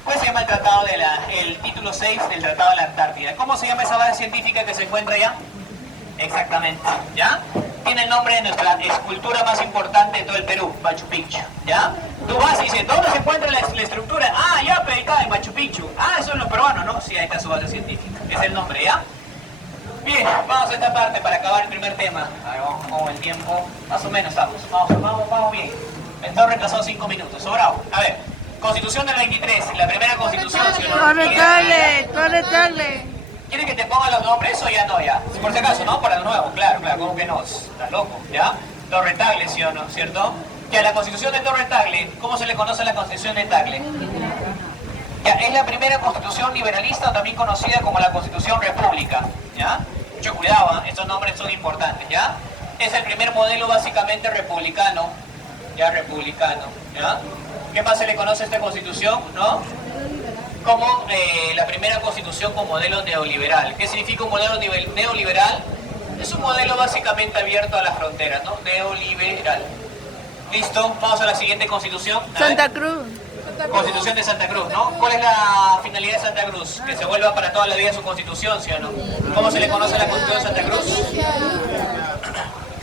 Pues se llama el título 6 del Tratado de la Antártida. ¿Cómo se llama esa base científica que se encuentra allá? Exactamente, ¿ya? Tiene el nombre de nuestra escultura más importante de todo el Perú, Machu Picchu, ¿ya? Tú vas y dices, ¿dónde se encuentra la estructura? Ah, ya, pero ahí está, en Machu Picchu. Ah, eso es lo peruano, ¿no? Sí, ahí está su base científica. Es el nombre, ¿ya? Bien, vamos a esta parte para acabar el primer tema. A ver, vamos con el tiempo. Más o menos estamos. Vamos bien. El todo retrasado 5 minutos. Sobrado. A ver, Constitución del 23. La primera constitución. Correctable. ¿Quieres que te ponga los nombres o ya no? Ya. Por si acaso, ¿no? Para los nuevos, claro, ¿cómo que no? Estás loco, ¿ya? Torre Tagle, ¿sí o no? ¿Cierto? Ya, la constitución de Torre Tagle, ¿cómo se le conoce a la constitución de Tagle? Ya, es la primera constitución liberalista, también conocida como la Constitución República, ¿ya? Mucho cuidado, ¿eh? Estos nombres son importantes, ¿ya? Es el primer modelo básicamente republicano, ¿ya? Republicano, ¿ya? ¿Qué más se le conoce a esta constitución, no? Como la primera constitución con modelo neoliberal. ¿Qué significa un modelo neoliberal? Es un modelo básicamente abierto a las fronteras, ¿no? Neoliberal. ¿Listo? Vamos a la siguiente constitución. Santa Cruz. Constitución de Santa Cruz, ¿no? ¿Cuál es la finalidad de Santa Cruz? Que se vuelva para toda la vida su constitución, ¿sí o no? ¿Cómo se le conoce a la constitución de Santa Cruz?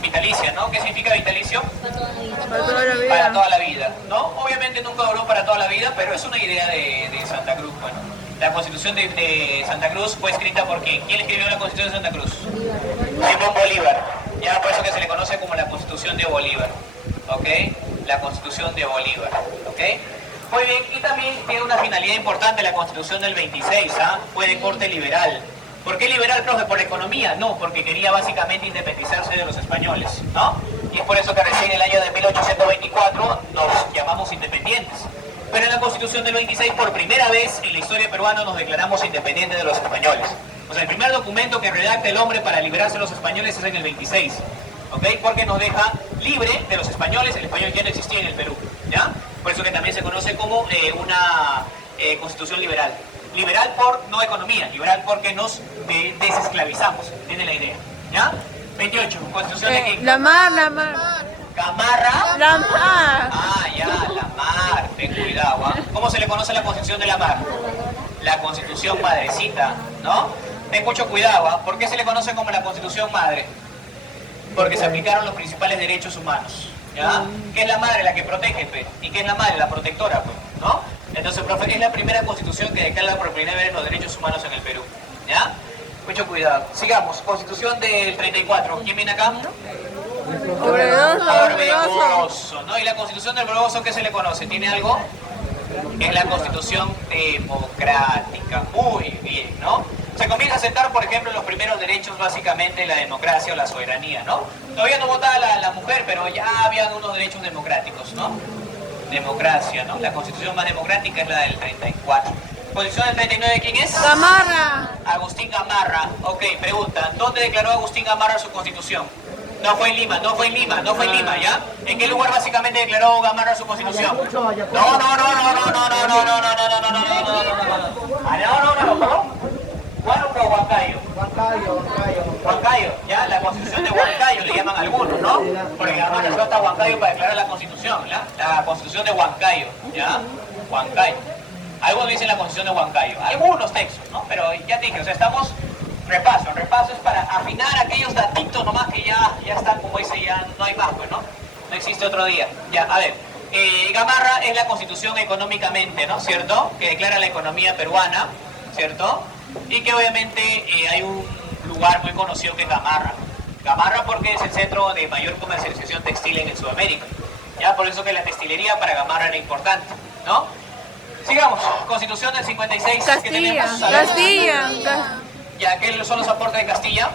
Vitalicia, ¿no? ¿Qué significa vitalicio? Para toda la vida. Para toda la vida, ¿no? Obviamente nunca duró para toda la vida, pero es una idea de Santa Cruz, bueno. La constitución de Santa Cruz fue escrita por ¿quién? ¿Quién escribió la constitución de Santa Cruz? Simón Bolívar. Ya por eso que se le conoce como la constitución de Bolívar, ¿ok? La constitución de Bolívar, ¿ok? Muy bien, y también tiene una finalidad importante la constitución del 26, ¿ah? Fue de corte liberal. ¿Por qué liberal, profe? ¿Por la economía? No, porque quería básicamente independizarse de los españoles, ¿no? Y es por eso que recién en el año de 1824 nos llamamos independientes. Pero en la Constitución del 26, por primera vez en la historia peruana, nos declaramos independientes de los españoles. O sea, el primer documento que redacta el hombre para liberarse de los españoles es en el 26, ¿ok? Porque nos deja libre de los españoles. El español ya no existía en el Perú, ¿ya? Por eso que también se conoce como una constitución liberal. Liberal por no economía, liberal porque nos desesclavizamos. ¿Tiene la idea? ¿Ya? 28. Constitución de quién? La mar. Gamarra. La mar. Ah, ya, la mar. Ten cuidado, ¿ah? ¿Cómo se le conoce la constitución de la mar? La constitución madrecita, ¿no? Ten mucho cuidado, ¿ah? ¿Por qué se le conoce como la constitución madre? Porque se aplicaron los principales derechos humanos, ¿ya? ¿Qué es la madre? La que protege, pues. ¿Y qué es la madre? La protectora, pues, ¿no? Entonces, profe, es la primera constitución que declara por primera vez los derechos humanos en el Perú, ¿ya? Mucho cuidado. Sigamos. Constitución del 34. ¿Quién viene acá? Orbegoso, ¿no? ¿Y la constitución del Orbegoso qué se le conoce? ¿Tiene algo? Es la constitución democrática. Muy bien, ¿no? Se comienza a sentar, por ejemplo, los primeros derechos, básicamente la democracia o la soberanía, ¿no? Todavía no votaba la mujer, pero ya habían unos derechos democráticos, ¿no? Democracia, ¿no? La constitución más democrática es la del 34. ¿Constitución del 39 quién es? Gamarra. Agustín Gamarra. Ok, pregunta, ¿dónde declaró Agustín Gamarra su constitución? No fue en Lima, ¿ya? ¿En qué lugar básicamente declaró Gamarra su constitución? No. Huancayo. Huancayo, ya, la constitución de Huancayo le llaman algunos, ¿no? Porque Gamarra se va hasta Huancayo para declarar la constitución, ¿ya? La constitución de Huancayo, ¿ya? Huancayo. Algunos dicen la constitución de Huancayo, algunos textos, ¿no? Pero ya te dije, o sea, estamos repaso es para afinar aquellos datitos nomás que ya están, como dice, ya no hay más, pues, ¿no? No existe otro día. Ya, a ver, Gamarra es la constitución económicamente, ¿no? ¿Cierto? Que declara la economía peruana, ¿cierto? Y que obviamente hay un lugar muy conocido que es Gamarra. Gamarra porque es el centro de mayor comercialización textil en Sudamérica. Ya, por eso que la textilería para Gamarra era importante, ¿no? Sigamos, Constitución del 56 que tenemos. Castilla. Ya, ¿qué son los aportes de Castilla?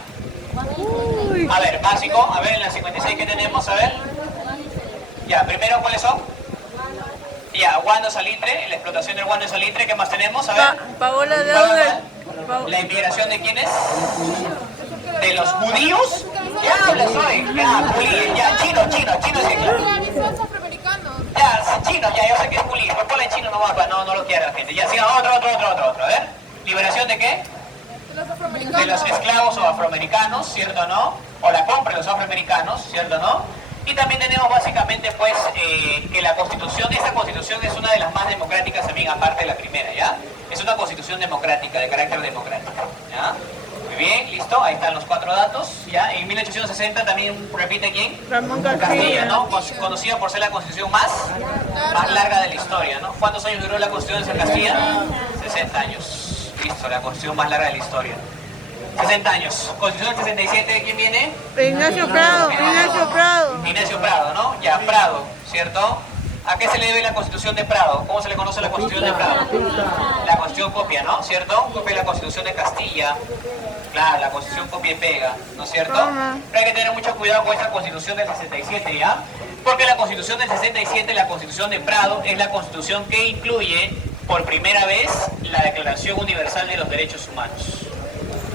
A ver, básico, a ver, en la 56 que tenemos, a ver. Ya, primero, ¿cuáles son? Ya, guano salitre, la explotación del guano de salitre, ¿qué más tenemos? A ver. Pagó la deuda. ¿La inmigración de quiénes? ¿De los judíos? Ya, habla soy. Ya, Juli, ya, chino, sí, claro. Organizados afroamericanos. Ya, chino, ya, yo sé que es Juli, pero ponle chino nomás, no lo quiere la gente. Ya, siga, otro. A ver, ¿liberación de qué? De los afroamericanos. De los esclavos o afroamericanos, ¿cierto o no? O la compra de los afroamericanos, ¿cierto o no? Y también tenemos básicamente pues que esta constitución es una de las más democráticas también, aparte de la primera, ¿ya? Es una constitución democrática, de carácter democrático, ¿ya? Muy bien, listo, ahí están los 4 datos, ¿ya? 1860 también repite quién? Ramón Castilla, Castilla. ¿no? Conocida por ser la constitución más larga de la historia, ¿no? ¿Cuántos años duró la constitución de Castilla? 60 años. Listo, la constitución más larga de la historia. 60 años. Constitución del 67, ¿de quién viene? Ignacio Prado, Ignacio Prado. Ignacio Prado, ¿no? Ya, Prado, ¿cierto? ¿A qué se le debe la constitución de Prado? ¿Cómo se le conoce la constitución de Prado? La constitución copia, ¿no? ¿Cierto? Copia de la constitución de Castilla. Claro, la constitución copia y pega, ¿no es cierto? Pero hay que tener mucho cuidado con esta constitución del 67, ¿ya? Porque la constitución del 67, la constitución de Prado, es la constitución que incluye por primera vez la Declaración Universal de los Derechos Humanos.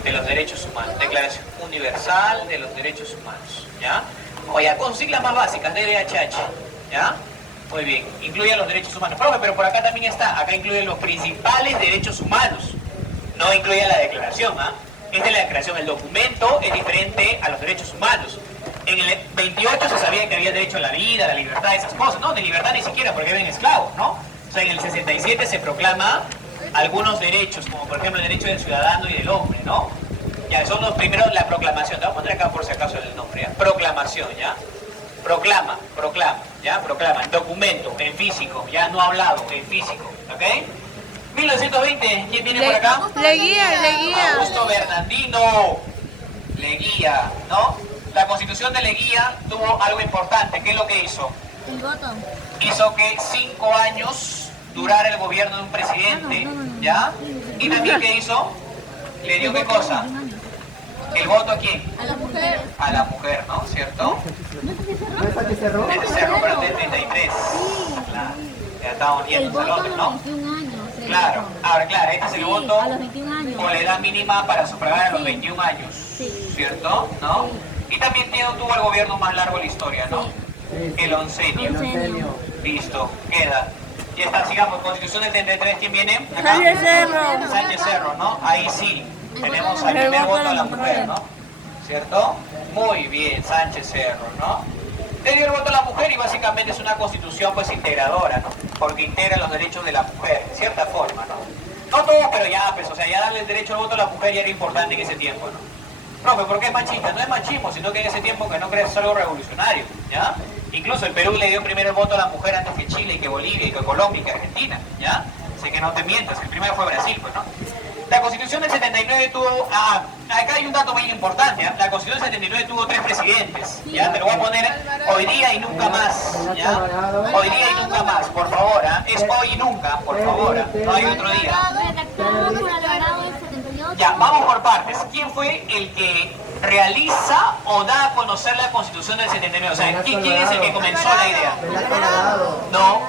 De los derechos humanos. Declaración Universal de los Derechos Humanos, ¿ya? O ya, con siglas más básicas, DDHH, ¿ya? Muy bien, incluye los derechos humanos. Profe, pero por acá también está, acá incluye los principales derechos humanos. No incluye la declaración, ¿ah? Esta es la declaración, el documento es diferente a los derechos humanos. En el 28 se sabía que había derecho a la vida, a la libertad, esas cosas, ¿no? De libertad ni siquiera, porque eran esclavos, ¿no? O sea, en el 67 se proclama algunos derechos, como por ejemplo el derecho del ciudadano y del hombre, ¿no? Ya, son los primeros, la proclamación. Te voy a poner acá por si acaso el nombre, ¿ya? Proclamación, ¿ya? Proclama, ¿ya? Proclama, en documento, en físico, ya no hablado, en físico, ¿ok? 1920, ¿quién viene por acá? Leguía. Augusto Bernardino Leguía, ¿no? La constitución de Leguía tuvo algo importante. ¿Qué es lo que hizo? El voto. Hizo que 5 años durara el gobierno de un presidente, ¿ya? Y también, ¿qué hizo? Le dio ¿qué cosa? ¿El voto a quién? A la mujer. A la mujer, ¿no? ¿Cierto? ¿No es Sánchez Cerro? Este cerro, pero del 33. Claro. Ya estamos El yendo al voto a otro, los ¿no? 21 años. el Claro. voto. Ahora, claro, este es el Sí, voto a los 21 años. con la edad mínima para sufragar a los Sí. 21 años. Sí. ¿Cierto? ¿No? Y también tuvo el gobierno más largo de la historia, ¿no? El oncenio. Oncenio. Listo, queda. Ya está, sigamos. Constitución del 33, ¿quién viene? Acá. Sánchez Cerro. Sánchez Cerro, ¿no? Ahí sí, tenemos al primer voto a la mujer, ¿no? ¿Cierto? Muy bien, Sánchez Cerro, ¿no? Le dio el voto a la mujer y básicamente es una constitución pues integradora, ¿no? Porque integra los derechos de la mujer, de cierta forma, ¿no? No todos, pero ya, pues, o sea, ya darle el derecho al voto a la mujer ya era importante en ese tiempo, ¿no? Profe, ¿por qué es machista? No es machismo, sino que en ese tiempo que no crees es algo revolucionario, ¿ya? Incluso el Perú le dio primero el voto a la mujer antes que Chile, y que Bolivia, y que Colombia, y que Argentina, ¿ya? Así que no te mientas, el primero fue Brasil, pues, ¿no? La Constitución del 79 tuvo... acá hay un dato muy importante, ¿ya? La Constitución del 79 tuvo 3 presidentes, ¿ya? Te lo voy a poner hoy día y nunca más, ¿ya? Hoy día y nunca más, por favor, ¿ah? Es hoy y nunca, por favor, ¿ah? No hay otro día. Redactado por Alvarado del 78. Ya, vamos por partes. ¿Quién fue el que realiza o da a conocer la Constitución del 79? O sea, ¿quién es el que comenzó la idea? Velasco Alvarado. No,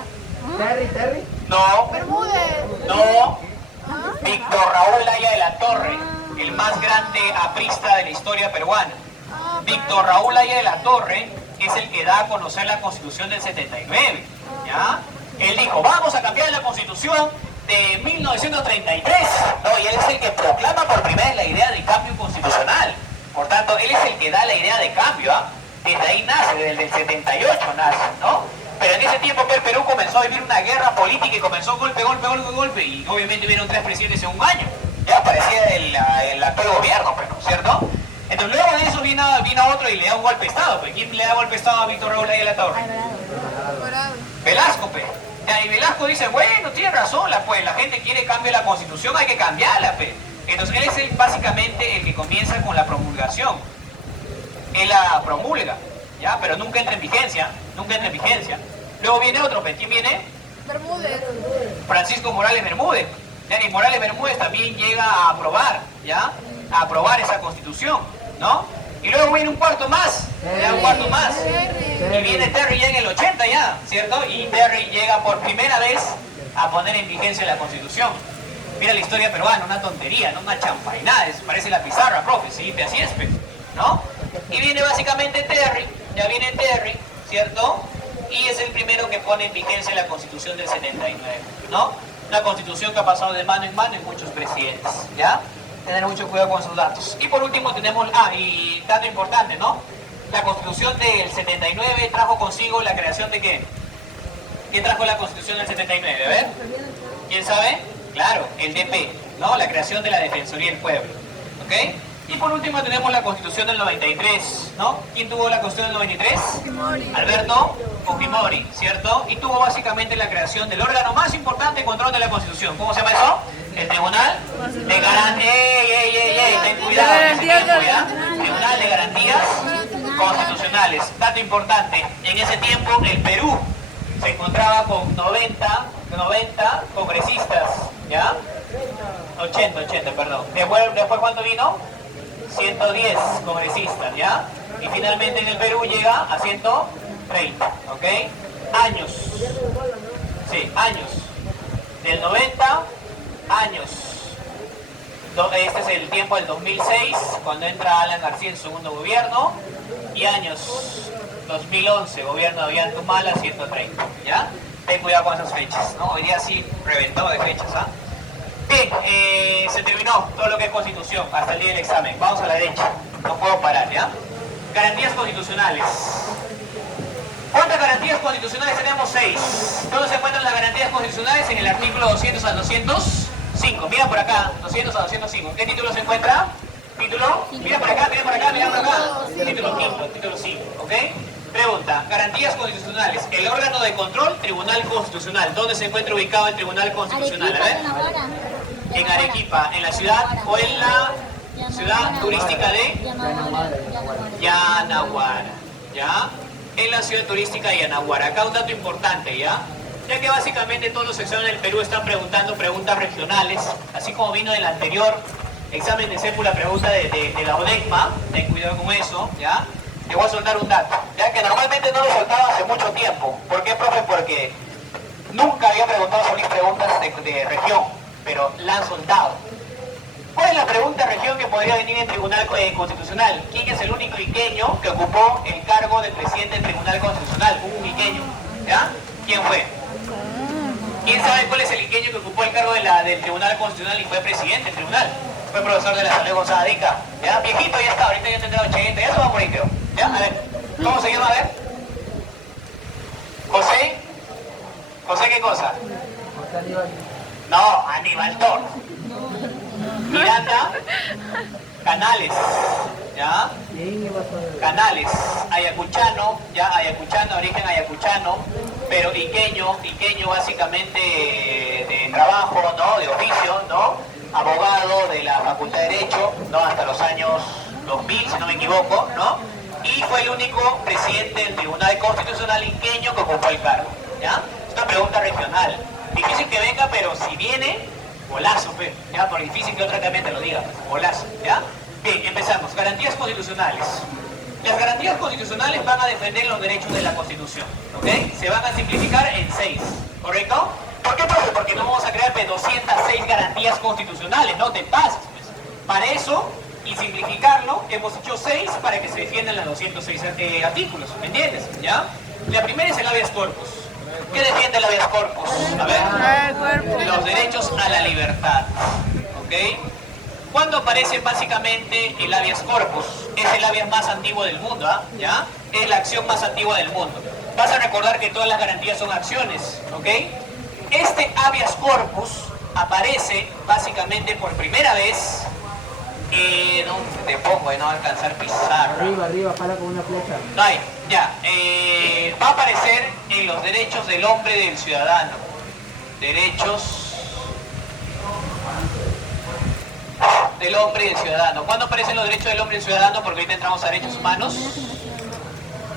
Terry. no, Bermúdez. no. Víctor Raúl Laya de la Torre, el más grande aprista de la historia peruana. Víctor Raúl Laya de la Torre es el que da a conocer la Constitución del 79, ¿ya? Él dijo, vamos a cambiar la Constitución de 1933, ¿no? Y él es el que proclama por primera vez la idea de cambio constitucional. Por tanto, él es el que da la idea de cambio, ¿ah? Desde ahí nace, desde el 78 nace, ¿no? Pero en ese tiempo el Perú comenzó a vivir una guerra política y comenzó golpe, y obviamente hubieron 3 presidentes en un año. Ya parecía el actual gobierno, pues, ¿no? ¿Cierto? Entonces luego de eso vino otro y le da un golpe de Estado, pues. ¿Quién le da golpe de Estado a Víctor Raúl Laya de la Torre? Alvarado. Velasco, pues. Y Velasco dice, bueno, tiene razón, la gente quiere cambio de la Constitución, hay que cambiarla, pues. Entonces él es básicamente el que comienza con la promulgación. Él la promulga, ¿ya? Pero nunca entra en vigencia, Luego viene otro, pues. ¿Quién viene? Bermúdez. Francisco Morales Bermúdez. ¿Ya? Y Morales Bermúdez también llega a aprobar, ¿ya? A aprobar esa Constitución, ¿no? Y luego viene un cuarto más, ¿ya? Un cuarto más. Y viene Terry ya en el 80 ya, ¿cierto? Y Terry llega por primera vez a poner en vigencia la Constitución. Mira la historia peruana, una tontería, ¿no? Una champainada, parece la pizarra, profe, sí, así es, pues, ¿no? Y viene básicamente Terry, ya viene Terry, ¿cierto? Y es el primero que pone en vigencia la Constitución del 79, ¿no? Una Constitución que ha pasado de mano en mano en muchos presidentes, ¿ya? Tener mucho cuidado con sus datos. Y por último tenemos, y dato importante, ¿no? La Constitución del 79 trajo consigo la creación de ¿qué? ¿Qué trajo la Constitución del 79? A ver, ¿quién sabe? Claro, el DP, ¿no? La creación de la Defensoría del Pueblo, ¿ok? Y por último tenemos la Constitución del 93, ¿no? ¿Quién tuvo la Constitución del 93? Alberto Fujimori, ¿cierto? Y tuvo básicamente la creación del órgano más importante de control de la Constitución. ¿Cómo se llama eso? El Tribunal de Garantías. Ten cuidado, Tribunal de Garantías Constitucionales. Dato importante, en ese tiempo el Perú se encontraba con 90 congresistas, ¿ya? 80, perdón. Después ¿cuánto vino? 110 congresistas, ¿ya? Y finalmente en el Perú llega a 130, ¿ok? Años. Sí, años. Del 90, años. Este es el tiempo del 2006, cuando entra Alan García en su segundo gobierno. Y años. 2011, gobierno de Ollanta-Humala, 130, ¿ya? Ten cuidado con esas fechas, ¿no? Hoy día sí reventó de fechas, ¿ah? Bien, se terminó todo lo que es Constitución, hasta el día del examen. Vamos a la derecha, no puedo parar, ¿ya? Garantías constitucionales. ¿Cuántas garantías constitucionales tenemos? 6. ¿Dónde se encuentran las garantías constitucionales? En el artículo 200 al 205. Mira por acá, 200 al 205. ¿Qué título se encuentra? Título, mira por acá. Título 5, ¿ok? Pregunta, garantías constitucionales. El órgano de control, Tribunal Constitucional. ¿Dónde se encuentra ubicado el Tribunal Constitucional? A ver. En Arequipa, en la ciudad o en la ciudad turística de Yanaguara, ¿ya? En la ciudad turística de Yanaguara. Acá un dato importante, ¿ya? Ya que básicamente todos los exámenes del Perú están preguntando preguntas regionales, así como vino del anterior examen de CEPU la pregunta de la ODECMA, ten cuidado con eso, ¿ya? Te voy a soltar un dato, ya que normalmente no lo soltaba hace mucho tiempo. ¿Por qué, profe? Porque nunca había preguntado sobre preguntas de región, pero la han soltado. ¿Cuál es la pregunta de región que podría venir en Tribunal Constitucional? ¿Quién es el único iqueño que ocupó el cargo de presidente del Tribunal Constitucional? Un iqueño, ¿ya? ¿Quién fue? ¿Quién sabe cuál es el iqueño que ocupó el cargo del Tribunal Constitucional y fue presidente del tribunal? Fue profesor de la Salud González Dica, ¿ya? Viejito ya está, ahorita ya tendrá 80, ya se va a morir, creo. ¿Ya? A ver, ¿cómo se llama? A ver. ¿José? ¿José qué cosa? No, Aníbal Toro. Miranda Canales, ¿ya? Canales, ayacuchano, ya, ayacuchano, origen ayacuchano, pero iqueño básicamente de trabajo, ¿no? De oficio, ¿no? Abogado de la Facultad de Derecho, ¿no? Hasta los años 2000, si no me equivoco, ¿no? Y fue el único presidente del Tribunal Constitucional iqueño que ocupó el cargo, ¿ya? Es una pregunta regional. Difícil que venga, pero si viene, golazo, ¿ya? Por difícil que otra también te lo diga, golazo, ¿ya? Bien, empezamos. Garantías constitucionales. Las garantías constitucionales van a defender los derechos de la Constitución, ¿ok? Se van a simplificar en 6, ¿correcto? ¿Por qué, profe? Porque no vamos a crear 206 garantías constitucionales, no te pases, pues. Para eso, y simplificarlo, hemos hecho 6 para que se defiendan los 206 artículos, ¿me entiendes? ¿Ya? La primera es el habeas corpus. ¿Qué defiende el habeas corpus? A ver. Los derechos a la libertad, ¿ok? ¿Cuándo aparece básicamente el habeas corpus? Es el habeas más antiguo del mundo, ¿ah? ¿Ya? Es la acción más antigua del mundo. Vas a recordar que todas las garantías son acciones, ¿ok? Este habeas corpus aparece básicamente por primera vez ¿dónde te pongo? No va a alcanzar pizarra. Arriba, para con una flecha. No hay, ya. Va a aparecer en los derechos del hombre y del ciudadano. Derechos del hombre y del ciudadano. ¿Cuándo aparecen los derechos del hombre y del ciudadano? Porque ahorita entramos a derechos humanos.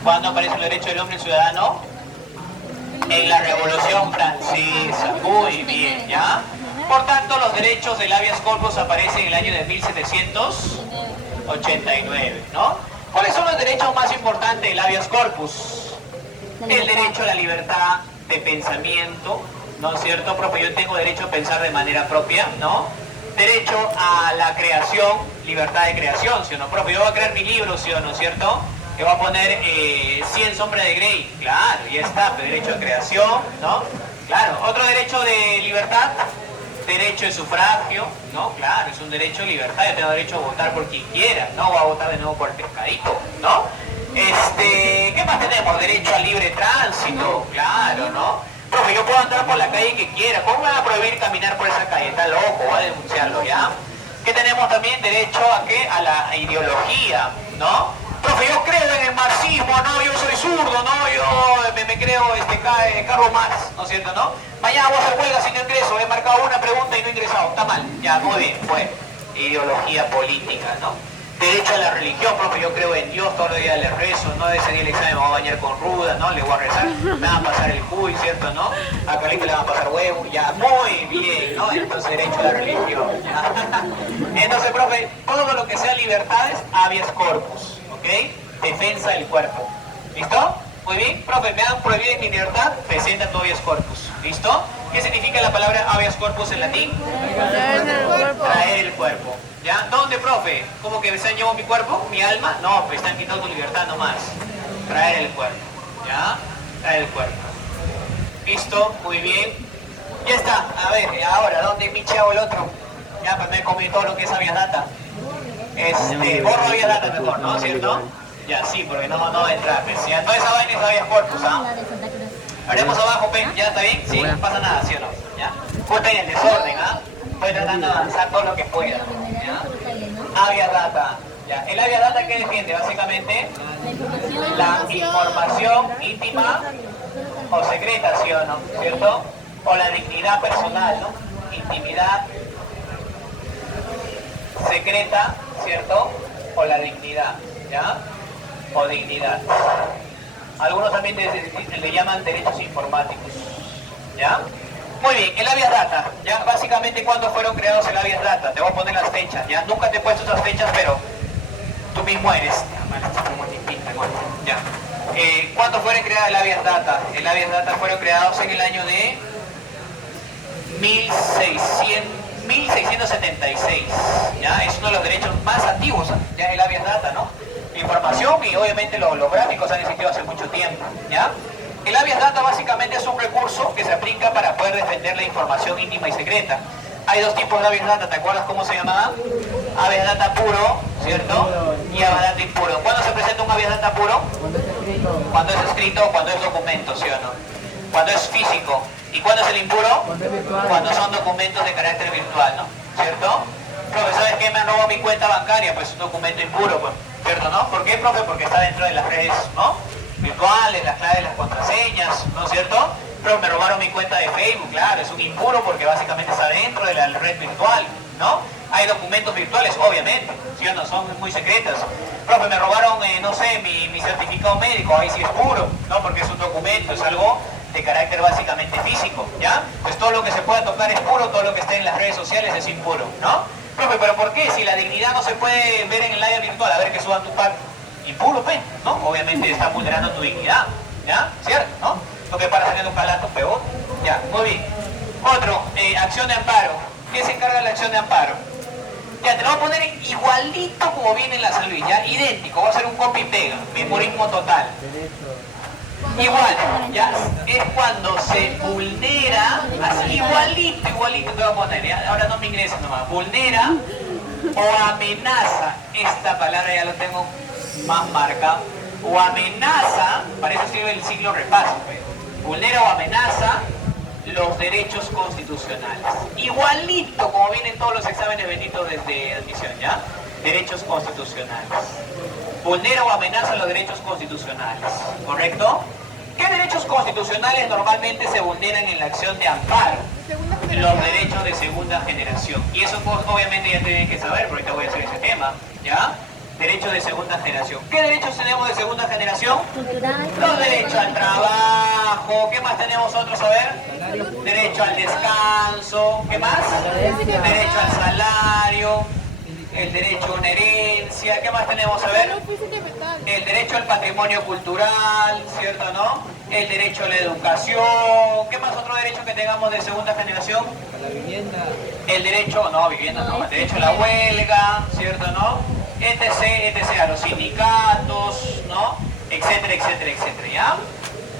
¿Cuándo aparecen los derechos del hombre y del ciudadano? En la Revolución Francesa. Muy bien, ¿ya? Por tanto, los derechos del habeas corpus aparecen en el año de 1789, ¿no? ¿Cuáles son los derechos más importantes del habeas corpus? El derecho a la libertad de pensamiento, ¿no es cierto? Porque yo tengo derecho a pensar de manera propia, ¿no? Derecho a la creación, libertad de creación, ¿sí o no? Profe, yo voy a crear mi libro, ¿sí o no? ¿Cierto? Que va a poner 100 sombras de Grey, claro, ya está, derecho a creación, ¿no? Claro, otro derecho de libertad, derecho de sufragio, ¿no? Claro, es un derecho de libertad, yo tengo derecho a votar por quien quiera, no voy a votar de nuevo por el pescadito, ¿no? ¿Qué más tenemos? Derecho al libre tránsito, claro, ¿no? Profe, yo puedo andar por la calle que quiera, ¿cómo me van a prohibir caminar por esa calle? Está loco, voy a denunciarlo, ¿ya? ¿Qué tenemos también? Derecho a qué? A la ideología, ¿no? Profe, yo creo en el marxismo, no, yo soy zurdo, no, yo me creo Carlos Marx, ¿no es cierto, no? Mañana vos a huelga si no ingreso, he marcado una pregunta y no he ingresado, está mal, ya, muy bien, pues, ideología política, ¿no? Derecho a la religión, profe, yo creo en Dios, todos los días le rezo, ¿no? Ese día el examen me voy a bañar con ruda, ¿no? Le voy a rezar, me van a pasar el cuy, ¿cierto, no? A Carlito le van a pasar huevo, ya, muy bien, ¿no? Entonces, derecho a la religión, ¿ya? Entonces, profe, todo lo que sea libertades, habeas corpus, ¿ok? Defensa del cuerpo, ¿listo? Muy bien, profe, me han prohibido mi libertad, presenta tu habeas corpus, ¿listo? ¿Qué significa la palabra habeas corpus en latín? Traer el cuerpo. ¿Ya? ¿Dónde, profe? ¿Cómo que se han llevado mi cuerpo? ¿Mi alma? No, pues están quitando tu libertad nomás. Traer el cuerpo. ¿Ya? Traer el cuerpo. ¿Listo? Muy bien. Ya está. A ver, ahora, ¿dónde mi chavo el otro? Ya, pues me he comido todo lo que es habeas data. Borro habeas data mejor, ¿no? ¿Cierto? Ya, sí, porque no va a entrar. Pues, ya, toda esa vaina es habeas corpus, ¿ah? La de Santa Cruz. Haremos abajo, Pen. ¿Ya está bien? Sí, no pasa nada, ¿sí o no? ¿Ya? Justo en el desorden, ¿ah? Estoy tratando de avanzar todo lo que pueda. ¿Ya? Habeas data. ¿Ya? El habeas data, ¿qué defiende? Básicamente, la información íntima o secreta, ¿sí o no? ¿Cierto? O la dignidad personal, ¿no? Intimidad secreta, ¿cierto? O la dignidad, ¿ya? O dignidad. Algunos también le llaman derechos informáticos, ¿ya? Muy bien, el habeas data, ¿ya? Básicamente, ¿cuándo fueron creados el habeas data? Te voy a poner las fechas, ¿ya? Nunca te he puesto esas fechas, pero tú mismo eres. ¿Ya? ¿Cuándo fueron creados el habeas data? El habeas data fueron creados en el año de 1676, ¿ya? Es uno de los derechos más antiguos, ya, el habeas data, ¿no? Información y obviamente los gráficos han existido hace mucho tiempo, ¿ya? El habeas data básicamente es un recurso que se aplica para poder defender la información íntima y secreta. Hay dos tipos de habeas data, ¿te acuerdas cómo se llamaba? Habeas data puro, ¿cierto? Y habeas data impuro. ¿Cuándo se presenta un habeas data puro? Cuando es escrito o cuando es documento, ¿sí o no? Cuando es físico. ¿Y cuándo es el impuro? Cuando son documentos de carácter virtual, ¿no? ¿Cierto? Profe, ¿sabes qué? Me han robado mi cuenta bancaria, pues es un documento impuro, pues, ¿cierto, no? ¿Por qué, profe? Porque está dentro de las redes, ¿no? Virtuales, las claves, las contraseñas, ¿no es cierto? Pero me robaron mi cuenta de Facebook, claro, es un impuro porque básicamente está dentro de la red virtual, ¿no? Hay documentos virtuales, obviamente, ¿sí o no? Son muy secretas. Profe, me robaron, no sé, mi certificado médico, ahí sí es puro, ¿no? Porque es un documento, es algo de carácter básicamente físico, ¿ya? Pues todo lo que se pueda tocar es puro, todo lo que esté en las redes sociales es impuro, ¿no? Profe, ¿pero por qué? Si la dignidad no se puede ver en el área virtual, a ver que suban tu pack, impuro, pues, ¿no? Obviamente está vulnerando tu dignidad, ¿ya? ¿Cierto? ¿No? Lo que para sacar un calato peor, ya, muy bien. Otro, acción de amparo. ¿Qué se encarga de la acción de amparo? Ya, te lo voy a poner igualito como viene en la salud, ya, idéntico, voy a hacer un copy y pega, memorismo total. Igual, ya, es cuando se vulnera, así igualito te voy a poner, ¿ya? Ahora no me ingreses nomás, vulnera o amenaza, esta palabra ya lo tengo más marcado, o amenaza, para eso sirve el siglo repaso, pues. Vulnera o amenaza los derechos constitucionales, igualito como vienen todos los exámenes benditos desde admisión, ¿ya? Derechos constitucionales. Vulnera o amenaza los derechos constitucionales, ¿correcto? ¿Qué derechos constitucionales normalmente se vulneran en la acción de amparo? Los derechos de segunda generación. Y eso pues, obviamente ya tienen que saber, porque ahorita voy a hacer ese tema, ¿ya? Derechos de segunda generación. ¿Qué derechos tenemos de segunda generación? Los derechos al trabajo. ¿Qué más tenemos otros? A ver. Derecho al descanso. ¿Qué más? Derecho al salario. El derecho a una herencia. ¿Qué más tenemos? A ver. El derecho al patrimonio cultural, ¿cierto o no? El derecho a la educación. ¿Qué más otro derecho que tengamos de segunda generación? La vivienda. El derecho, no, vivienda no, el derecho a la huelga, ¿cierto o no? etc, a los sindicatos, ¿no? Etcétera, etcétera, etcétera, ¿ya?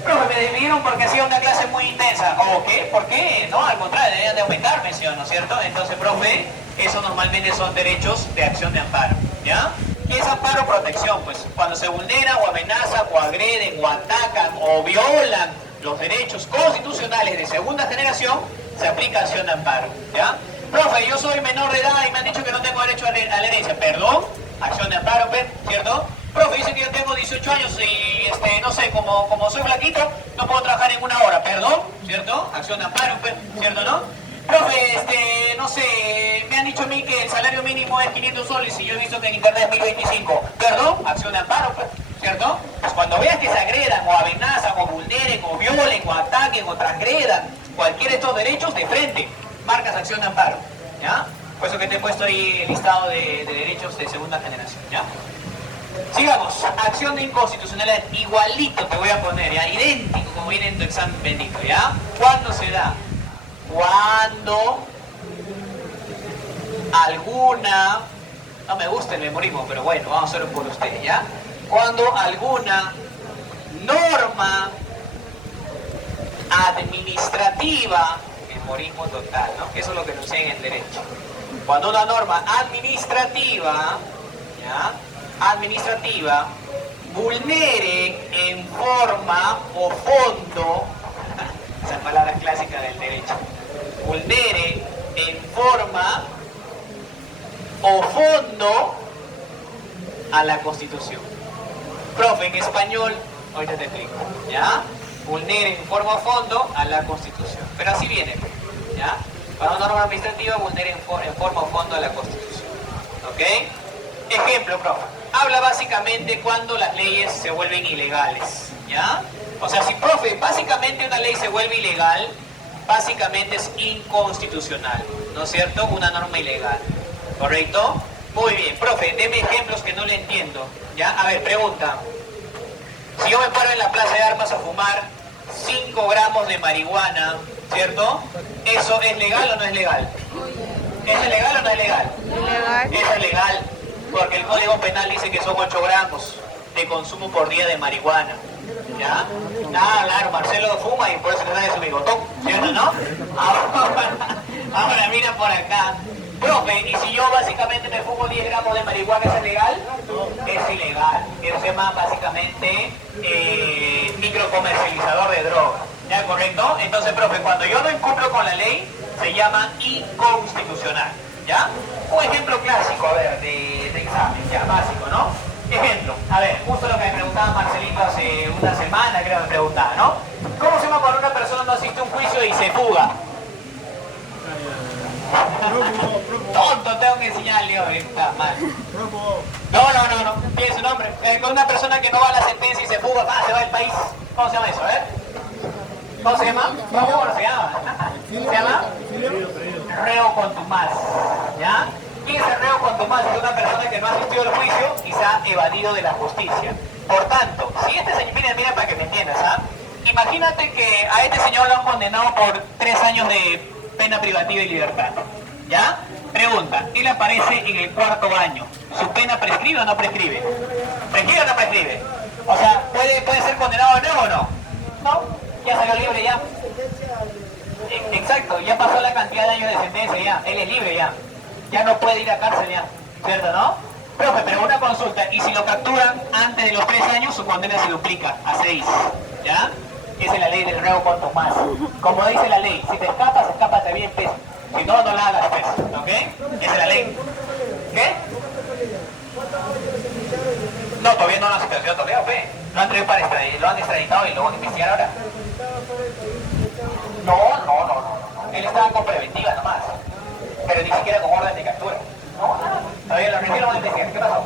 Pero me dividieron porque hacía una clase muy intensa. ¿O qué? ¿Por qué? No, al contrario, deberían de aumentar mención, ¿no es cierto? Entonces, profe, eso normalmente son derechos de acción de amparo, ¿ya? ¿Qué es amparo? Protección, pues cuando se vulnera o amenazan o agreden o atacan o violan los derechos constitucionales de segunda generación, se aplica acción de amparo, ¿ya? Profe, yo soy menor de edad y me han dicho que no tengo derecho a la herencia. ¿Perdón? Acción de amparo, ¿cierto? Profe, dice que yo tengo 18 años y, no sé, como soy flaquito, no puedo trabajar en una hora. ¿Perdón? ¿Cierto? Acción de amparo, ¿cierto, no? Profe, no sé, me han dicho a mí que el salario mínimo es 500 soles y yo he visto que en internet es 1025. ¿Perdón? Acción de amparo, ¿cierto? Pues cuando veas que se agredan o amenazan o vulneren o violen o ataquen o transgredan cualquiera de estos derechos, de frente, marcas acción de amparo, ¿ya? Por eso que te he puesto ahí el listado de derechos de segunda generación, ¿ya? Sigamos, acción de inconstitucionalidad, igualito te voy a poner, ¿ya? Idéntico como viene en tu examen bendito, ¿ya? ¿Cuándo se da? Cuando alguna, no me gusta el memorismo, pero bueno, vamos a hacerlo por ustedes, ¿ya? Cuando alguna norma administrativa, memorismo total, ¿no? Que eso es lo que nos enseñan en derecho. Cuando una norma administrativa, ¿ya? Administrativa, vulnere en forma o fondo, esa palabra clásica del derecho, vulnere en forma o fondo a la Constitución. Profe, en español, ahorita te explico, ¿ya? Vulnere en forma o fondo a la Constitución. Pero así viene, ¿ya? Para una norma administrativa, vulnere en forma o fondo a la Constitución. ¿Ok? Ejemplo, profe. Habla básicamente cuando las leyes se vuelven ilegales, ¿ya? O sea, si, profe, básicamente una ley se vuelve ilegal, básicamente es inconstitucional, ¿no es cierto? Una norma ilegal, ¿correcto? Muy bien, profe, deme ejemplos que no le entiendo, ¿ya? A ver, pregunta. Si yo me paro en la plaza de armas a fumar 5 gramos de marihuana, ¿cierto? ¿Eso es legal o no es legal? ¿Es legal o no es legal? Ilegal. Eso es legal, porque el Código Penal dice que son 8 gramos de consumo por día de marihuana, ¿ya? Ah, claro, Marcelo fuma y por eso le da su bigotón, ¿cierto, no? Ahora mira por acá. Profe, ¿y si yo básicamente me fumo 10 gramos de marihuana, es legal? Es ilegal. Eso se llama básicamente microcomercializador de droga. ¿Ya, correcto? Entonces, profe, cuando yo no incumplo con la ley, se llama inconstitucional. ¿Ya? Un ejemplo clásico, a ver, de examen, ya, básico, ¿no? Ejemplo, a ver, justo lo que me preguntaba Marcelito hace una semana, creo que me preguntaba, ¿no? ¿Cómo se llama cuando una persona no asiste a un juicio y se fuga? Tonto, tengo que enseñarle hoy, está mal. No, tiene su nombre. Con una persona que no va a la sentencia y se fuga, se va del país. ¿Cómo se llama eso, ¿cómo se llama? ¿Cómo se llama? ¿Se llama? Reo contumaz, ¿ya? ¿Quién es el reo contumaz? Es una persona que no ha asistido al juicio y se ha evadido de la justicia. Por tanto, si este señor, mira para que me entiendas, ¿ah? Imagínate que a este señor lo han condenado por 3 años de pena privativa y libertad, ¿ya? Pregunta, él aparece en el 4.º año. ¿Su pena prescribe o no prescribe? ¿Prescribe o no prescribe? O sea, ¿puede ser condenado de nuevo o no? ¿No? Ya salió libre ya. Exacto, ya pasó la cantidad de años de sentencia ya. Él es libre ya. Ya no puede ir a cárcel ya. ¿Cierto, no? Profe, pero una consulta. ¿Y si lo capturan antes de los 3 años, su condena se duplica a 6? ¿Ya? Esa es la ley del reo contumaz. Como dice la ley, si te escapas, escápate bien peso. Si no, no la hagas peso. ¿Ok? Esa es la ley. ¿Qué? No, todavía no lo han sentenciado todavía, ¿ve? Lo han traído para lo han extraditado y lo van a investigar ahora. No. Él estaba con preventiva nomás. Pero ni siquiera con orden de captura. No, nada. Todavía lo recién lo van a investigar. ¿Qué pasó?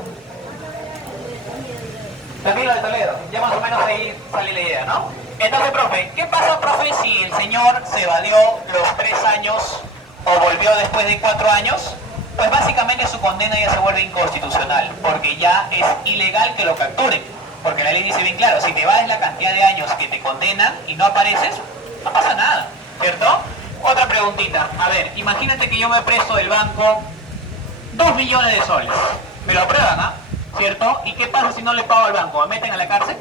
Camilo de Toledo. Ya más o menos ahí sale la idea, ¿no? Entonces, profe, ¿qué pasa, profe, si el señor se evadió los 3 años o volvió después de 4 años? Pues básicamente su condena ya se vuelve inconstitucional, porque ya es ilegal que lo capturen. Porque la ley dice bien claro, si te vas la cantidad de años que te condenan y no apareces, no pasa nada, ¿cierto? Otra preguntita, a ver, imagínate que yo me presto del banco 2 millones de soles. Me lo aprueban, ¿ah? ¿Cierto? ¿Y qué pasa si no le pago al banco? ¿Me meten a la cárcel?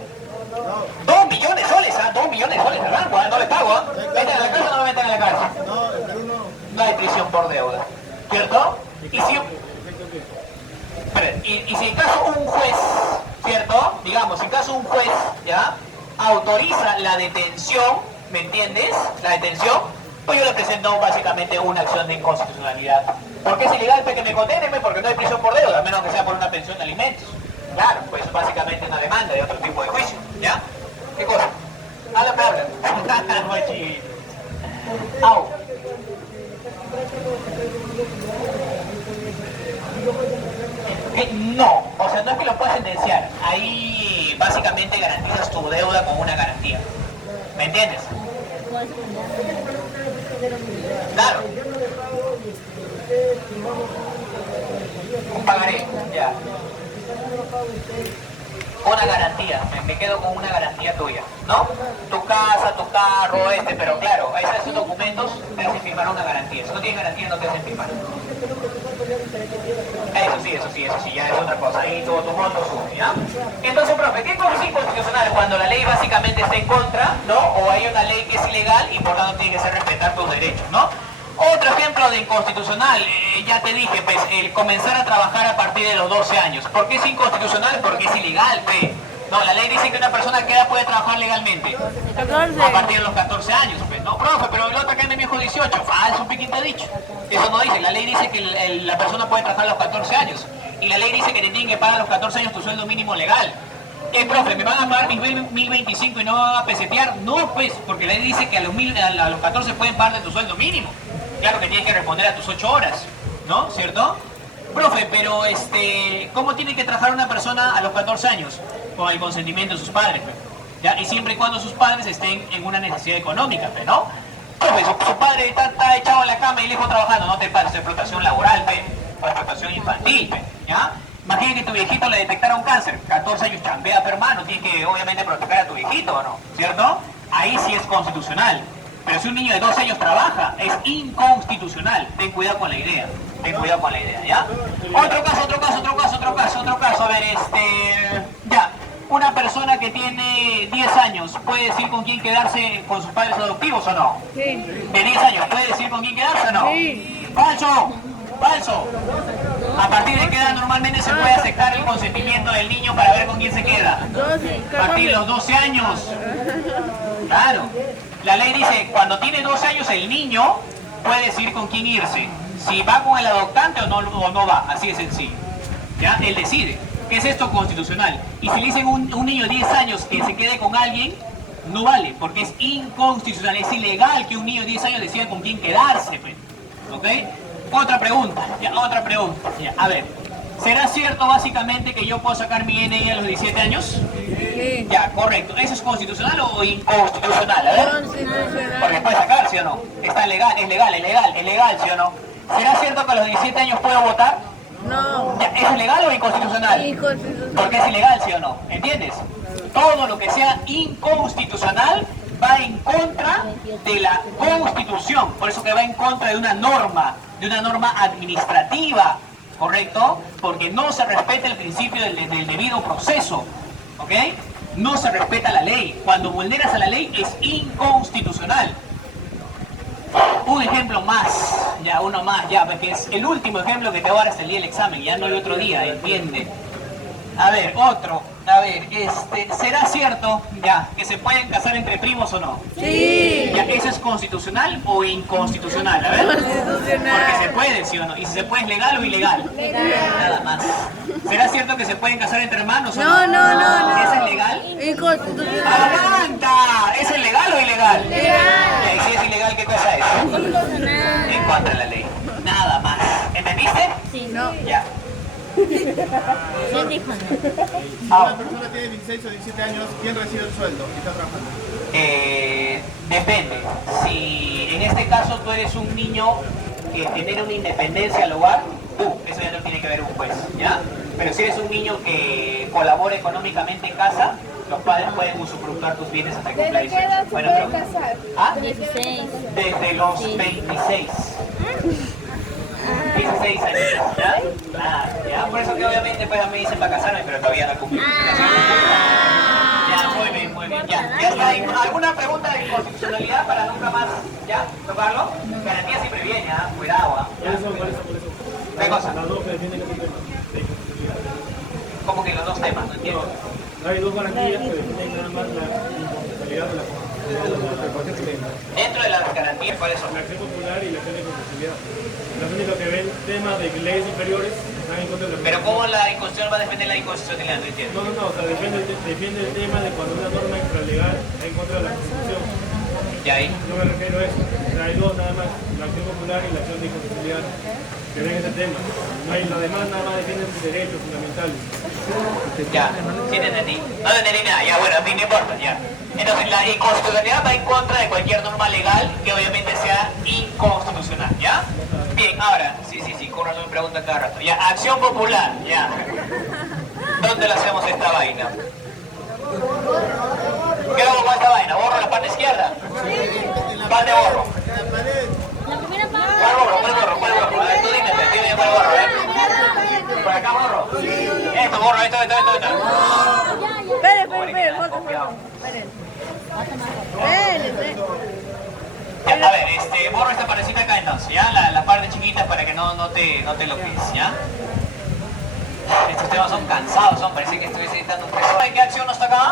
2 millones de soles, ¿ah? 2 millones de soles al banco, ¿ah? No le pago, ¿ah? ¿Meten a la cárcel o no me meten a la cárcel? No, en Perú no. No hay prisión por deuda, ¿cierto? Y si en caso un juez, ¿cierto? Digamos, si en caso un juez, ¿ya? Autoriza la detención, ¿me entiendes? La detención, pues yo le presento básicamente una acción de inconstitucionalidad. ¿Por qué es ilegal que me condenen? Porque no hay prisión por deuda, a menos que sea por una pensión de alimentos. Claro, pues es básicamente una demanda de otro tipo de juicio, ¿ya? ¿Qué cosa? Habla, habla. Au. No, o sea, no es que lo puedas sentenciar. Ahí básicamente garantizas tu deuda con una garantía. ¿Me entiendes? Claro. Un pagaré, ya. Una garantía, me quedo con una garantía tuya, ¿no? Tu casa, tu carro, pero claro, esos documentos te hacen firmar una garantía. Si no tienes garantía, no te hacen firmar. Eso sí, ya es otra cosa. Ahí todo tu monto sube, ¿ya? Entonces, profe, ¿qué cosa es inconstitucional? Cuando la ley básicamente está en contra, ¿no? O hay una ley que es ilegal y por tanto tiene que ser respetar tus derechos, ¿no? Otro ejemplo de inconstitucional, ya te dije, pues, el comenzar a trabajar a partir de los 12 años. ¿Por qué es inconstitucional? Porque es ilegal, pe. No, la ley dice que una persona que edad puede trabajar legalmente. 14. A partir de los 14 años, pues. No, profe, pero el otro acá me dijo 18. Falso, piquín te ha dicho. Eso no dice. La ley dice que la persona puede trabajar a los 14 años. Y la ley dice que te tienen que pagar a los 14 años tu sueldo mínimo legal. Profe, ¿me van a pagar mis 1025 y no me van a pesetear? No, pues, porque la ley dice que a los 14 pueden pagar de tu sueldo mínimo. Claro que tienes que responder a tus 8 horas, ¿no? ¿Cierto? Profe, pero ¿cómo tiene que trabajar una persona a los 14 años? Con el consentimiento de sus padres, pues, ¿ya? Y siempre y cuando sus padres estén en una necesidad económica, pues, ¿no? Profe, su padre está echado en la cama y el hijo trabajando, no te pares de explotación laboral, pues, o explotación infantil, pues, ¿ya? Imagina que tu viejito le detectara un cáncer, 14 años chambea, hermano, tienes que obviamente proteger a tu viejito, ¿o no? ¿Cierto? Ahí sí es constitucional. Pero si un niño de 12 años trabaja, es inconstitucional. Ten cuidado con la idea. Ten cuidado con la idea, ¿ya? Otro caso. A ver, ya. Una persona que tiene 10 años, ¿puede decir con quién quedarse con sus padres adoptivos o no? Sí. De 10 años, ¿puede decir con quién quedarse o no? Sí. ¡Falso! ¡Falso! ¿A partir de qué edad normalmente se puede aceptar el consentimiento del niño para ver con quién se queda? 12. A partir de los 12 años. Claro. La ley dice, cuando tiene 12 años el niño puede decidir con quién irse. Si va con el adoptante o no va. Así de sencillo. ¿Ya? Él decide. ¿Qué es esto constitucional? Y si le dicen un niño de 10 años que se quede con alguien, no vale, porque es inconstitucional. Es ilegal que un niño de 10 años decida con quién quedarse. Pues. ¿Ok? Otra pregunta. Ya, a ver. ¿Será cierto básicamente que yo puedo sacar mi DNI a los 17 años? Sí. Ya, correcto. ¿Eso es constitucional o inconstitucional? A ver. Constitucional. Porque puede sacar, ¿sí o no? Está legal, es legal, ¿sí o no? ¿Será cierto que a los 17 años puedo votar? No. Ya, ¿es ilegal o inconstitucional? Inconstitucional. Porque es ilegal, ¿sí o no? ¿Entiendes? Todo lo que sea inconstitucional va en contra de la Constitución. Por eso que va en contra de una norma administrativa. ¿Correcto? Porque no se respeta el principio del debido proceso, ¿ok? No se respeta la ley. Cuando vulneras a la ley es inconstitucional. Un ejemplo más, uno más, porque es el último ejemplo que te voy a dar hasta el día del examen, ya no hay otro día, ¿entiende? A ver, ¿será cierto, que se pueden casar entre primos o no? Sí. Ya, ¿eso es constitucional o inconstitucional? A ver. Constitucional. Porque se puede, ¿sí o no? Y si se puede, ¿es legal o ilegal? Nada más. ¿Será cierto que se pueden casar entre hermanos o no? No. ¿Eso es legal? Inconstitucional. ¡Aguanta! ¿Eso es legal o ilegal? Legal. Y si es ilegal, ¿qué cosa es? En contra de la ley. Nada más. ¿Entendiste? Sí. No. Ya. ¿Quién dijo no? Si una persona tiene 16 o 17 años, ¿quién recibe el sueldo y está trabajando? Depende. Si en este caso tú eres un niño que tiene una independencia al hogar, eso ya no tiene que ver un juez, ¿ya? Pero si eres un niño que colabora económicamente en casa, los padres pueden usufructuar tus bienes hasta que cumpla 18. Bueno, ¿ah? 16. Desde los Sí. 26. 16 años, ¿ya? Ya, por eso que obviamente pues a mí dicen para casarme, pero todavía no cumplí. Ya, muy bien, ya está. ¿Alguna pregunta de inconstitucionalidad para nunca más, tocarlo? Garantía siempre viene, cuidado, Por eso. ¿Qué cosa? Las dos que defienden ese tema de inconstitucionalidad. Como que los dos temas, no entiendo. Hay dos garantías que defienden nada más la inconstitucionalidad de la Constitución. Dentro de las garantías, ¿cuáles son? La acción popular y la acción de constitucionalidad. Los únicos que ven temas de leyes inferiores están en contra de la Pero ¿cómo la inconstitucional va a defender la inconstitucionalidad? No entiendo. No, o sea, defiende el tema de cuando una norma infralegal está en contra de la Constitución. Y ahí. No me refiero a eso. O sea, hay dos nada más, la acción popular y la acción de inconstitucionalidad, que ven ese tema. No hay, los demás nada más defienden sus derechos fundamentales. Ya, sí te entendí. No te entendí nada, ya bueno, a mí no importa, ya. Entonces la inconstitucionalidad va en contra de cualquier norma legal que obviamente sea inconstitucional, ¿ya? Bien, ahora, sí, Corra no me pregunta cada rato. Ya, acción popular, ya. ¿Dónde le hacemos esta vaina? ¿Qué hago con esta vaina? ¿Borro la parte izquierda? ¿Parte borro? La primera parte. ¿Cuál borro? A ver, tú dime cuál borro, a ver. ¿Por acá borro? Esto borro, esto. Espere, foto. Espere. Ya, a ver, borro esta parecita acá entonces, ¿ya? La parte chiquita para que no te lo pides, ¿ya? Estos temas son cansados, parece que estoy editando un peso. ¿Qué acción no está acá?